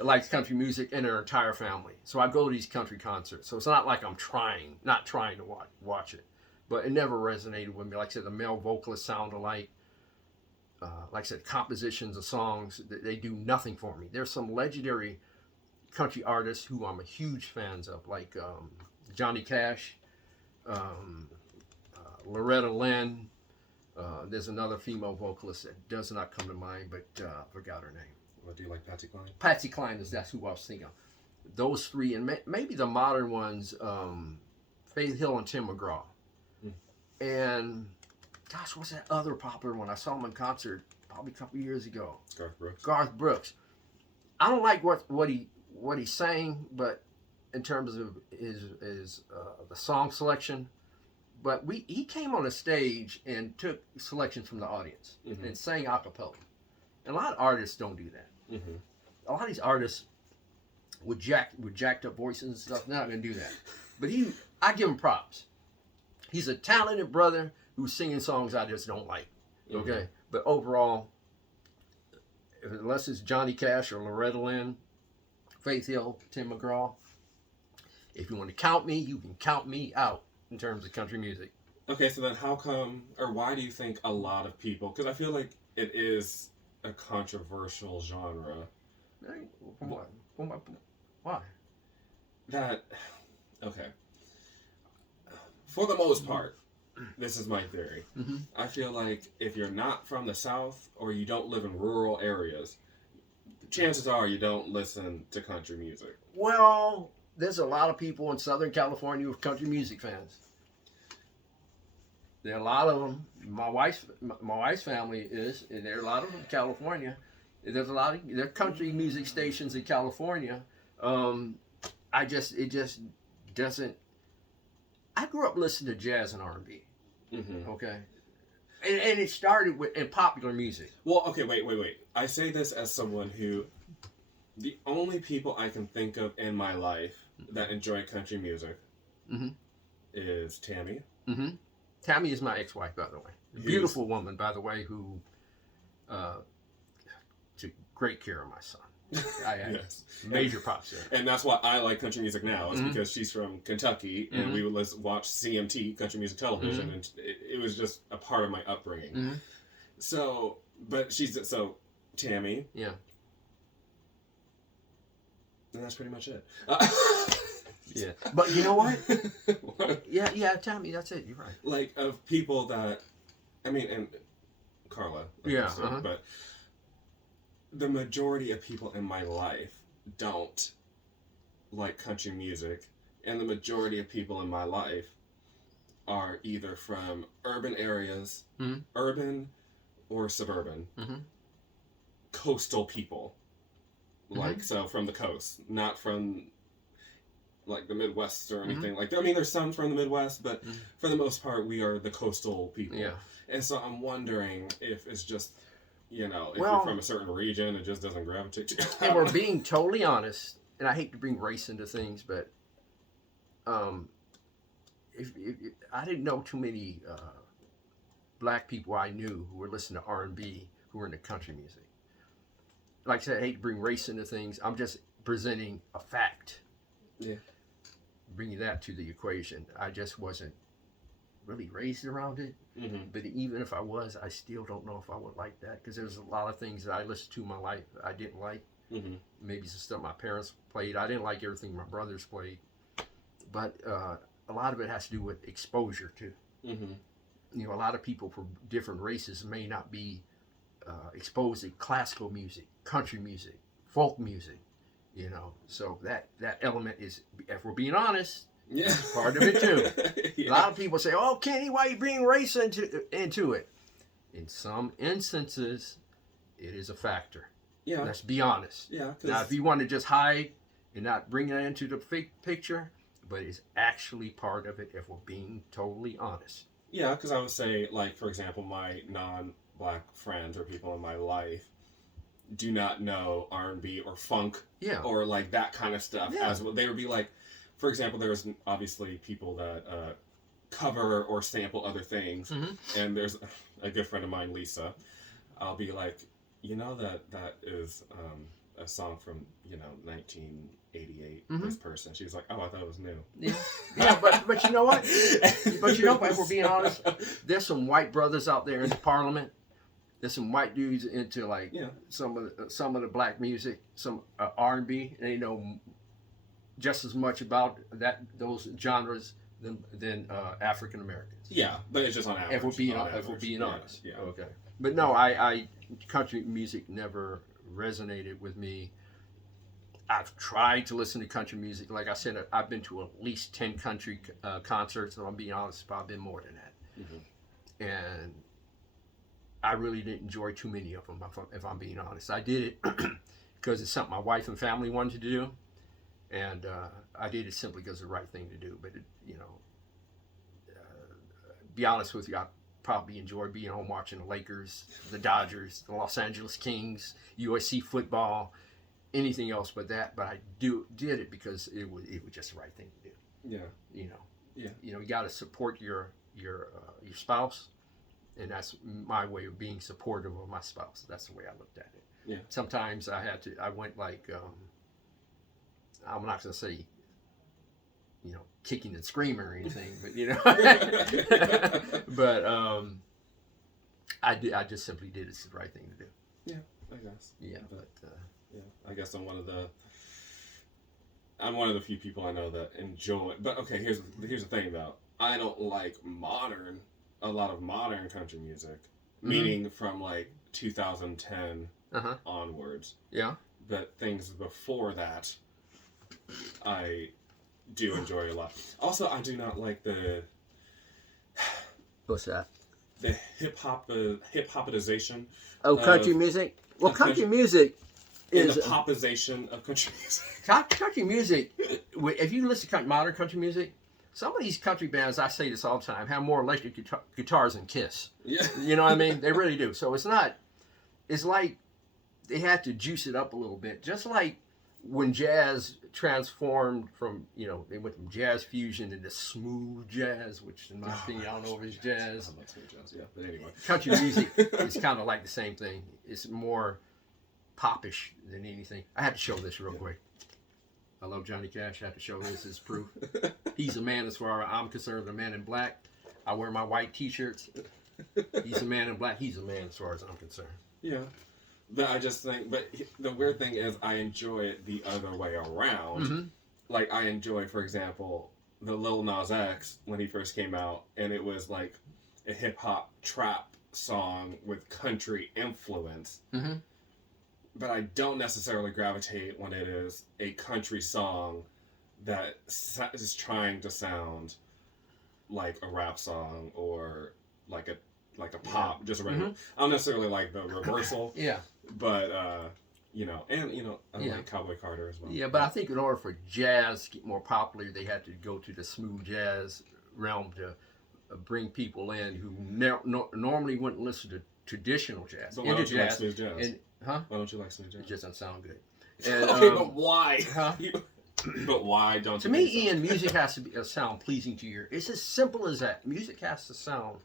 Likes country music and their entire family. So I go to these country concerts. So it's not like I'm not trying to watch it. But it never resonated with me. Like I said, the male vocalists sound alike. Like I said, compositions of songs, they do nothing for me. There's some legendary country artists who I'm a huge fan of, like Johnny Cash, Loretta Lynn. There's another female vocalist that does not come to mind, but I forgot her name. What, do you like Patsy Cline? Patsy Cline, that's who I was thinking of. Those three, and maybe the modern ones, Faith Hill and Tim McGraw. And, gosh, what's that other popular one? I saw him in concert probably a couple years ago. Garth Brooks. I don't like what he's saying, but in terms of his the song selection. But he came on a stage and took selections from the audience and sang a cappella. And a lot of artists don't do that. A lot of these artists with jacked up voices and stuff, they're not gonna do that. But I give him props. He's a talented brother who's singing songs I just don't like. Okay, but overall, unless it's Johnny Cash or Loretta Lynn, Faith Hill, Tim McGraw, if you want to count me, you can count me out in terms of country music. Okay, so then how come, or why do you think a lot of people, because I feel like it is a controversial genre. Why? That, okay. For the most part, this is my theory. I feel like if you're not from the South or you don't live in rural areas, chances are you don't listen to country music. Well, there's a lot of people in Southern California who are country music fans. There are a lot of them. My wife's family is, and there are a lot of them in California. There are country music stations in California. It just doesn't. I grew up listening to jazz and R&B. Okay, and it started in popular music. Well, okay, wait. I say this as someone who, the only people I can think of in my life that enjoy country music is Tammy. Tammy is my ex-wife, by the way. Beautiful woman, by the way, who took great care of my son. I had major props there. And that's why I like country music now, is because she's from Kentucky, and we would watch CMT, country music television, and it was just a part of my upbringing. So, but Tammy. Yeah. And that's pretty much it. Yeah. But you know what? Yeah, Tammy, that's it. You're right. Like, of people that, I mean, and Carla. But the majority of people in my life don't like country music, and the majority of people in my life are either from urban areas, urban or suburban, coastal people. Like, so from the coast, not from like the Midwest or anything like that. I mean, there's some from the Midwest, but for the most part, we are the coastal people. Yeah. And so I'm wondering if it's just, if you're from a certain region, it just doesn't gravitate to you. And we're being totally honest, and I hate to bring race into things, but if I didn't know too many black people I knew who were listening to R&B who were into country music. Like I said, I hate to bring race into things. I'm just presenting a fact. Yeah. Bringing that to the equation. I just wasn't really raised around it. But even if I was, I still don't know if I would like that, because there's a lot of things that I listened to in my life I didn't like. Maybe some stuff my parents played. I didn't like everything my brothers played. But a lot of it has to do with exposure too. A lot of people from different races may not be exposed to classical music, country music, folk music. So that element is, if we're being honest, part of it too. A lot of people say, "Oh, Kenny, why you bring race into it?" In some instances, it is a factor. Yeah. Let's be honest. Yeah. Now, if you want to just hide and not bring that into the picture, but it's actually part of it if we're being totally honest. Yeah, because I would say, like, for example, my non-black friends or people in my life do not know R&B or funk or like that kind of stuff. As well. They would be like, for example, there's obviously people that cover or sample other things, and there's a good friend of mine, Lisa. I'll be like, that is a song from 1988. This person, she's like, oh, I thought it was new. Yeah, but you know what? If we're being honest, there's some white brothers out there in the parliament. There's some white dudes into like some of the black music, some R&B. They know just as much about those genres than African Americans. Yeah, but it's just on average. If we're being honest. Yeah. Okay. But no, I country music never resonated with me. I've tried to listen to country music. Like I said, I've been to at least 10 country concerts, and I'm being honest, it's probably been more than that. And I really didn't enjoy too many of them, if I'm being honest. I did it because it's something my wife and family wanted to do, and I did it simply because it's the right thing to do. But it, you know, be honest with you, I probably enjoy being home watching the Lakers, the Dodgers, the Los Angeles Kings, USC football, anything else but that. But I did it because it was just the right thing to do. Yeah. You know. Yeah. You know, you got to support your spouse, and that's my way of being supportive of my spouse. That's the way I looked at it. Yeah. Sometimes I went like, I'm not gonna say, you know, kicking and screaming or anything, but you know, but I just simply did it's the right thing to do. Yeah, I guess. Yeah, but yeah, I guess I'm one of the few people I know that enjoy. But okay, here's the thing though. I don't like a lot of modern country music, meaning from like 2010 onwards. Yeah. But things before that, I do enjoy a lot. Also, I do not like the what's that? The hip hopization. Oh, country music. Well, country music is the popization of country music. Country music. If you listen to modern country music, some of these country bands, I say this all the time, have more electric guitars than Kiss. Yeah. You know what I mean? They really do. So it's not. It's like they had to juice it up a little bit, just like when jazz transformed from, you know, they went from jazz fusion into smooth jazz, which in my opinion, I don't know if it's jazz. I like smooth jazz, yeah. But anyway. Country music is kind of like the same thing. It's more popish than anything. I had to show this real quick. I love Johnny Cash. I have to show this as proof. He's a man as far as I'm concerned, a man in black. I wear my white t-shirts. He's a man in black. He's a man as far as I'm concerned. Yeah. But I just think, but the weird thing is I enjoy it the other way around. Mm-hmm. Like I enjoy, for example, the Lil Nas X when he first came out, and it was like a hip hop trap song with country influence. Mm-hmm. But I don't necessarily gravitate when it is a country song that is trying to sound like a rap song or like a pop, just a regular. I don't necessarily like the reversal. Yeah. But you know, and you know, I like Cowboy Carter as well. Yeah, but I think in order for jazz to get more popular, they had to go to the smooth jazz realm to bring people in who normally wouldn't listen to traditional jazz. But why don't you like smooth jazz? And, why don't you like smooth jazz? It just doesn't sound good. And, okay, but why? Huh? But why don't to you? To me, Ian, music has to sound pleasing to your ear. It's as simple as that. Music has to sound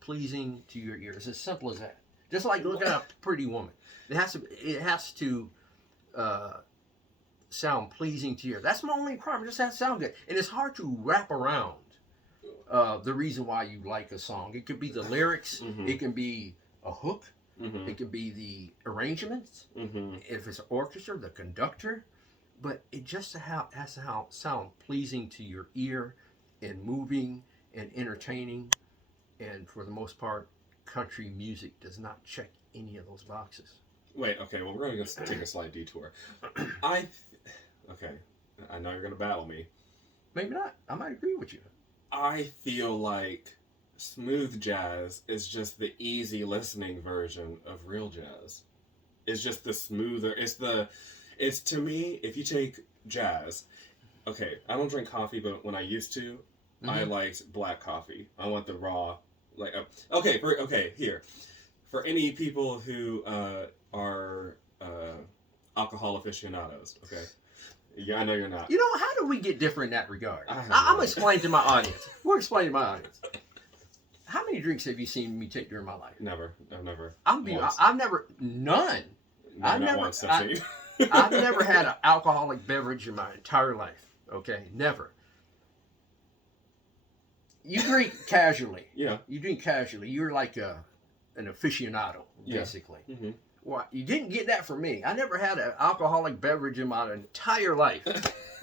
pleasing to your ear. It's as simple as that. Just like looking at a pretty woman. It has to sound pleasing to your ear. That's my only requirement. It just has to sound good. And it's hard to wrap around the reason why you like a song. It could be the lyrics. Mm-hmm. It can be a hook. Mm-hmm. It could be the arrangements. Mm-hmm. If it's an orchestra, the conductor. But it just has to sound pleasing to your ear and moving and entertaining. And for the most part, country music does not check any of those boxes. Wait, okay, well, we're going to take a slight detour. Okay, I know you're going to battle me. Maybe not. I might agree with you. I feel like smooth jazz is just the easy listening version of real jazz. It's just the smoother, it's to me, if you take jazz, okay, I don't drink coffee, but when I used to, mm-hmm. I liked black coffee. I want the raw, here. For any people who are alcohol aficionados, okay? Yeah, I know you're not. You know, how do we get different in that regard? I'm explaining to my audience. We're explaining to my audience. How many drinks have you seen me take during my life? Never. I've never. I've never, none. No, I've never. Once, I've never had an alcoholic beverage in my entire life. Okay, never. You drink casually. Yeah. You drink casually. You're like an aficionado, basically. Yeah. Mm-hmm. Well, you didn't get that from me. I never had an alcoholic beverage in my entire life.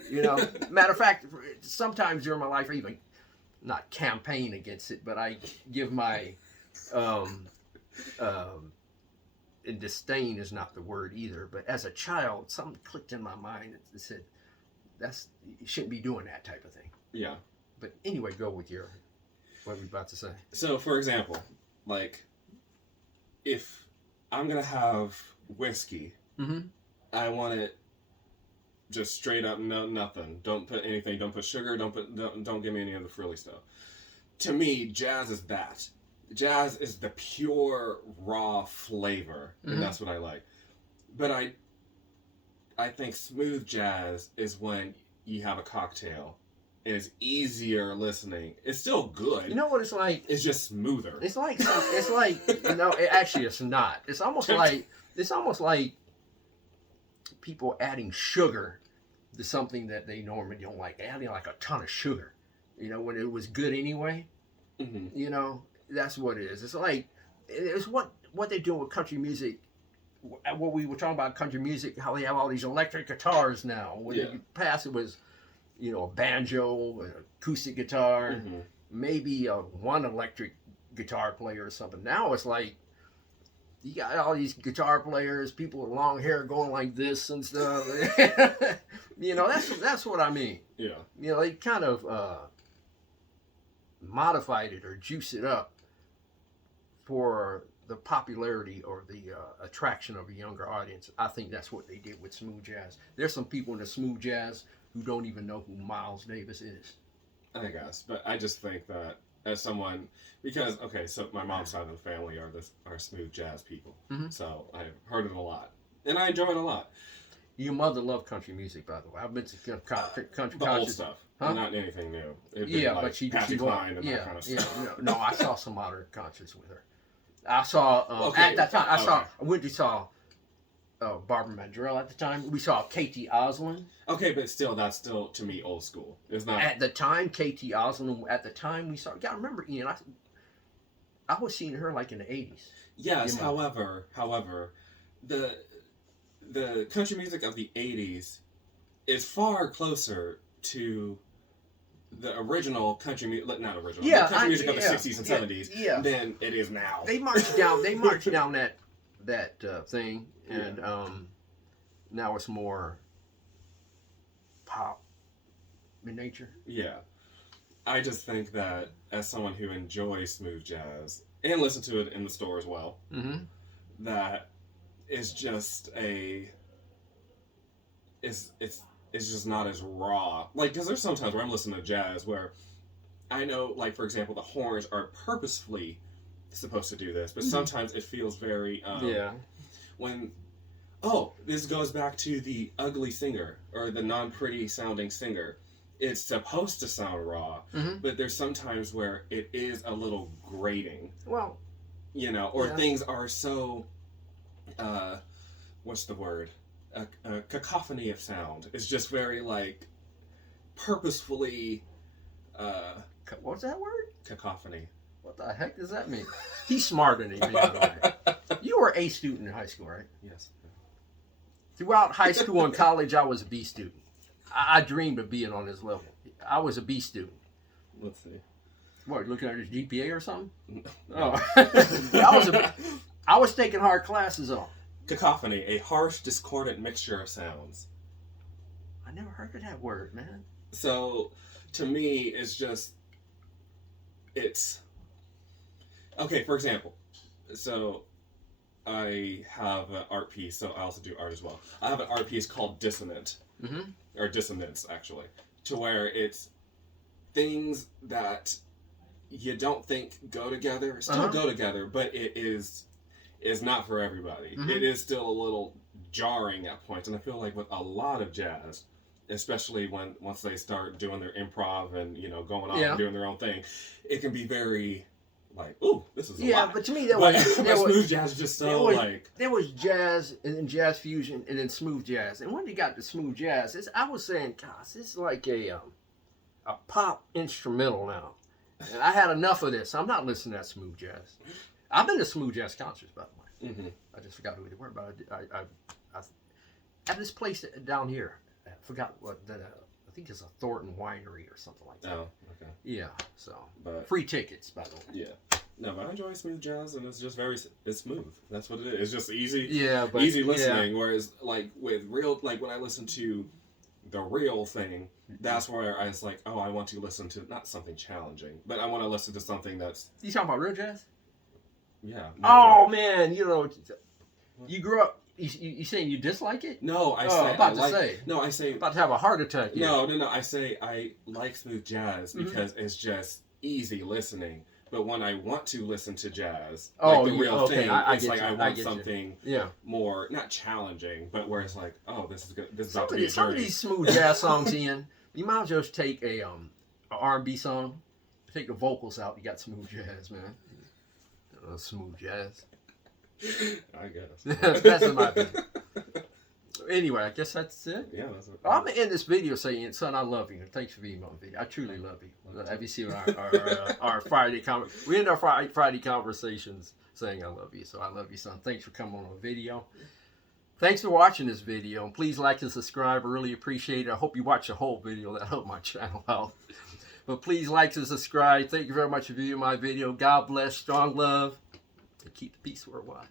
You know, matter of fact, sometimes during my life, I even not campaign against it, but I give my and disdain is not the word either. But as a child, something clicked in my mind that said, you shouldn't be doing that type of thing. Yeah. But anyway, go with what we're about to say. So, for example, like, if I'm going to have whiskey, mm-hmm. I want it just straight up, nothing. Don't put anything. Don't put sugar. Don't give me any of the frilly stuff. To me, jazz is that. Jazz is the pure raw flavor, and that's what I like. But I think smooth jazz is when you have a cocktail. And it's easier listening. It's still good. You know what it's like? It's just smoother. It's like actually it's not. It's almost like people adding sugar to something that they normally don't like. Adding like a ton of sugar. You know, when it was good anyway. Mm-hmm. You know, that's what it is. It's like it's what they're doing with country music. What we were talking about country music, how they have all these electric guitars now. When you pass it was, you know, a banjo, an acoustic guitar, maybe one electric guitar player or something. Now it's like you got all these guitar players, people with long hair going like this and stuff. You know, that's what I mean. Yeah. You know, they kind of modified it or juice it up for the popularity or the attraction of a younger audience. I think that's what they did with smooth jazz. There's some people in the smooth jazz who don't even know who Miles Davis is. I guess, but I just think that as someone, because so my mom's side of the family are smooth jazz people, so I've heard it a lot, and I enjoy it a lot. Your mother loved country music, by the way. I've been to country the old stuff, not anything new. But she Patsy Cline and that kind of stuff. No, I saw some modern concerts with her. I saw at that time. I went to saw Barbara Mandrell at the time. We saw Katie Oslin. Okay, but that's still to me old school. It's not at the time. Katie Oslin. At the time we saw. Yeah, I remember Ian. I was seeing her like in the 80s. Yes. However, the country music of the 80s is far closer to the original country music, not original, the country music of the 60s and 70s than it is now. They marched down that thing, and now it's more pop in nature. Yeah. I just think that as someone who enjoys smooth jazz and listen to it in the store as well, that is just it's just not as raw. Like, because there's sometimes where I'm listening to jazz where I know, like, for example, the horns are purposefully supposed to do this, but sometimes it feels very, this goes back to the ugly singer, or the non-pretty sounding singer. It's supposed to sound raw, but there's sometimes where it is a little grating. Well, you know, or things are so, what's the word? A cacophony of sound. It's just very, like, purposefully, what's that word? Cacophony. What the heck does that mean? He's smarter than me, by the way. You were A student in high school, right? Yes. Throughout high school and college, I was a B student. I dreamed of being on this level. I was a B student. Let's see. What, looking at his GPA or something? No. Oh. I was taking hard classes on. Cacophony, a harsh, discordant mixture of sounds. I never heard of that word, man. So, to me, it's... Okay, for example, so I have an art piece, so I also do art as well. I have an art piece called Dissonant, or Dissonance, actually, to where it's things that you don't think go together, still go together, but it is not for everybody. It is still a little jarring at points, and I feel like with a lot of jazz, especially once they start doing their improv and, you know, going on and doing their own thing, it can be very like, ooh, this is a lot. But to me, smooth jazz is just so there was jazz and then jazz fusion and then smooth jazz. And when they got to smooth jazz, I was saying, gosh, this is like a pop instrumental now. And I had enough of this. I'm not listening to that smooth jazz. I've been to smooth jazz concerts, by the way. I just forgot who they were, but I at this place down here. I forgot what I think it's a Thornton Winery or something like that. Oh, okay. Yeah, so free tickets, by the way. Yeah. No, but I enjoy smooth jazz, and it's just it's smooth. That's what it is. It's just easy. Yeah, but easy listening. Whereas, like with real, like when I listen to the real thing, that's where I was like, oh, I want to listen to not something challenging, but I want to listen to something that's. You talking about real jazz? Yeah. Oh man, you know, you grew up You saying you dislike it? No, I say No, I say about to have a heart attack. Here. No. I say I like smooth jazz because it's just easy listening. But when I want to listen to jazz, like the real thing, it's like I want something more, not challenging, but where it's like, oh, this is good. This is about to be a some of these smooth jazz songs, Ian, you might as well just take a R&B song, take the vocals out. You got smooth jazz, man. Smooth jazz. I guess. That's in my opinion. Anyway, I guess that's it. Yeah, that's it. I'm gonna end this video saying, son, I love you. Thanks for being on video. I truly love you. Have you seen our Friday we end our Friday conversations saying I love you. So I love you, son. Thanks for coming on the video. Thanks for watching this video. And please like and subscribe. I really appreciate it. I hope you watch the whole video. That helped my channel out. But please like and subscribe. Thank you very much for viewing my video. God bless. Strong love. And keep the peace worldwide.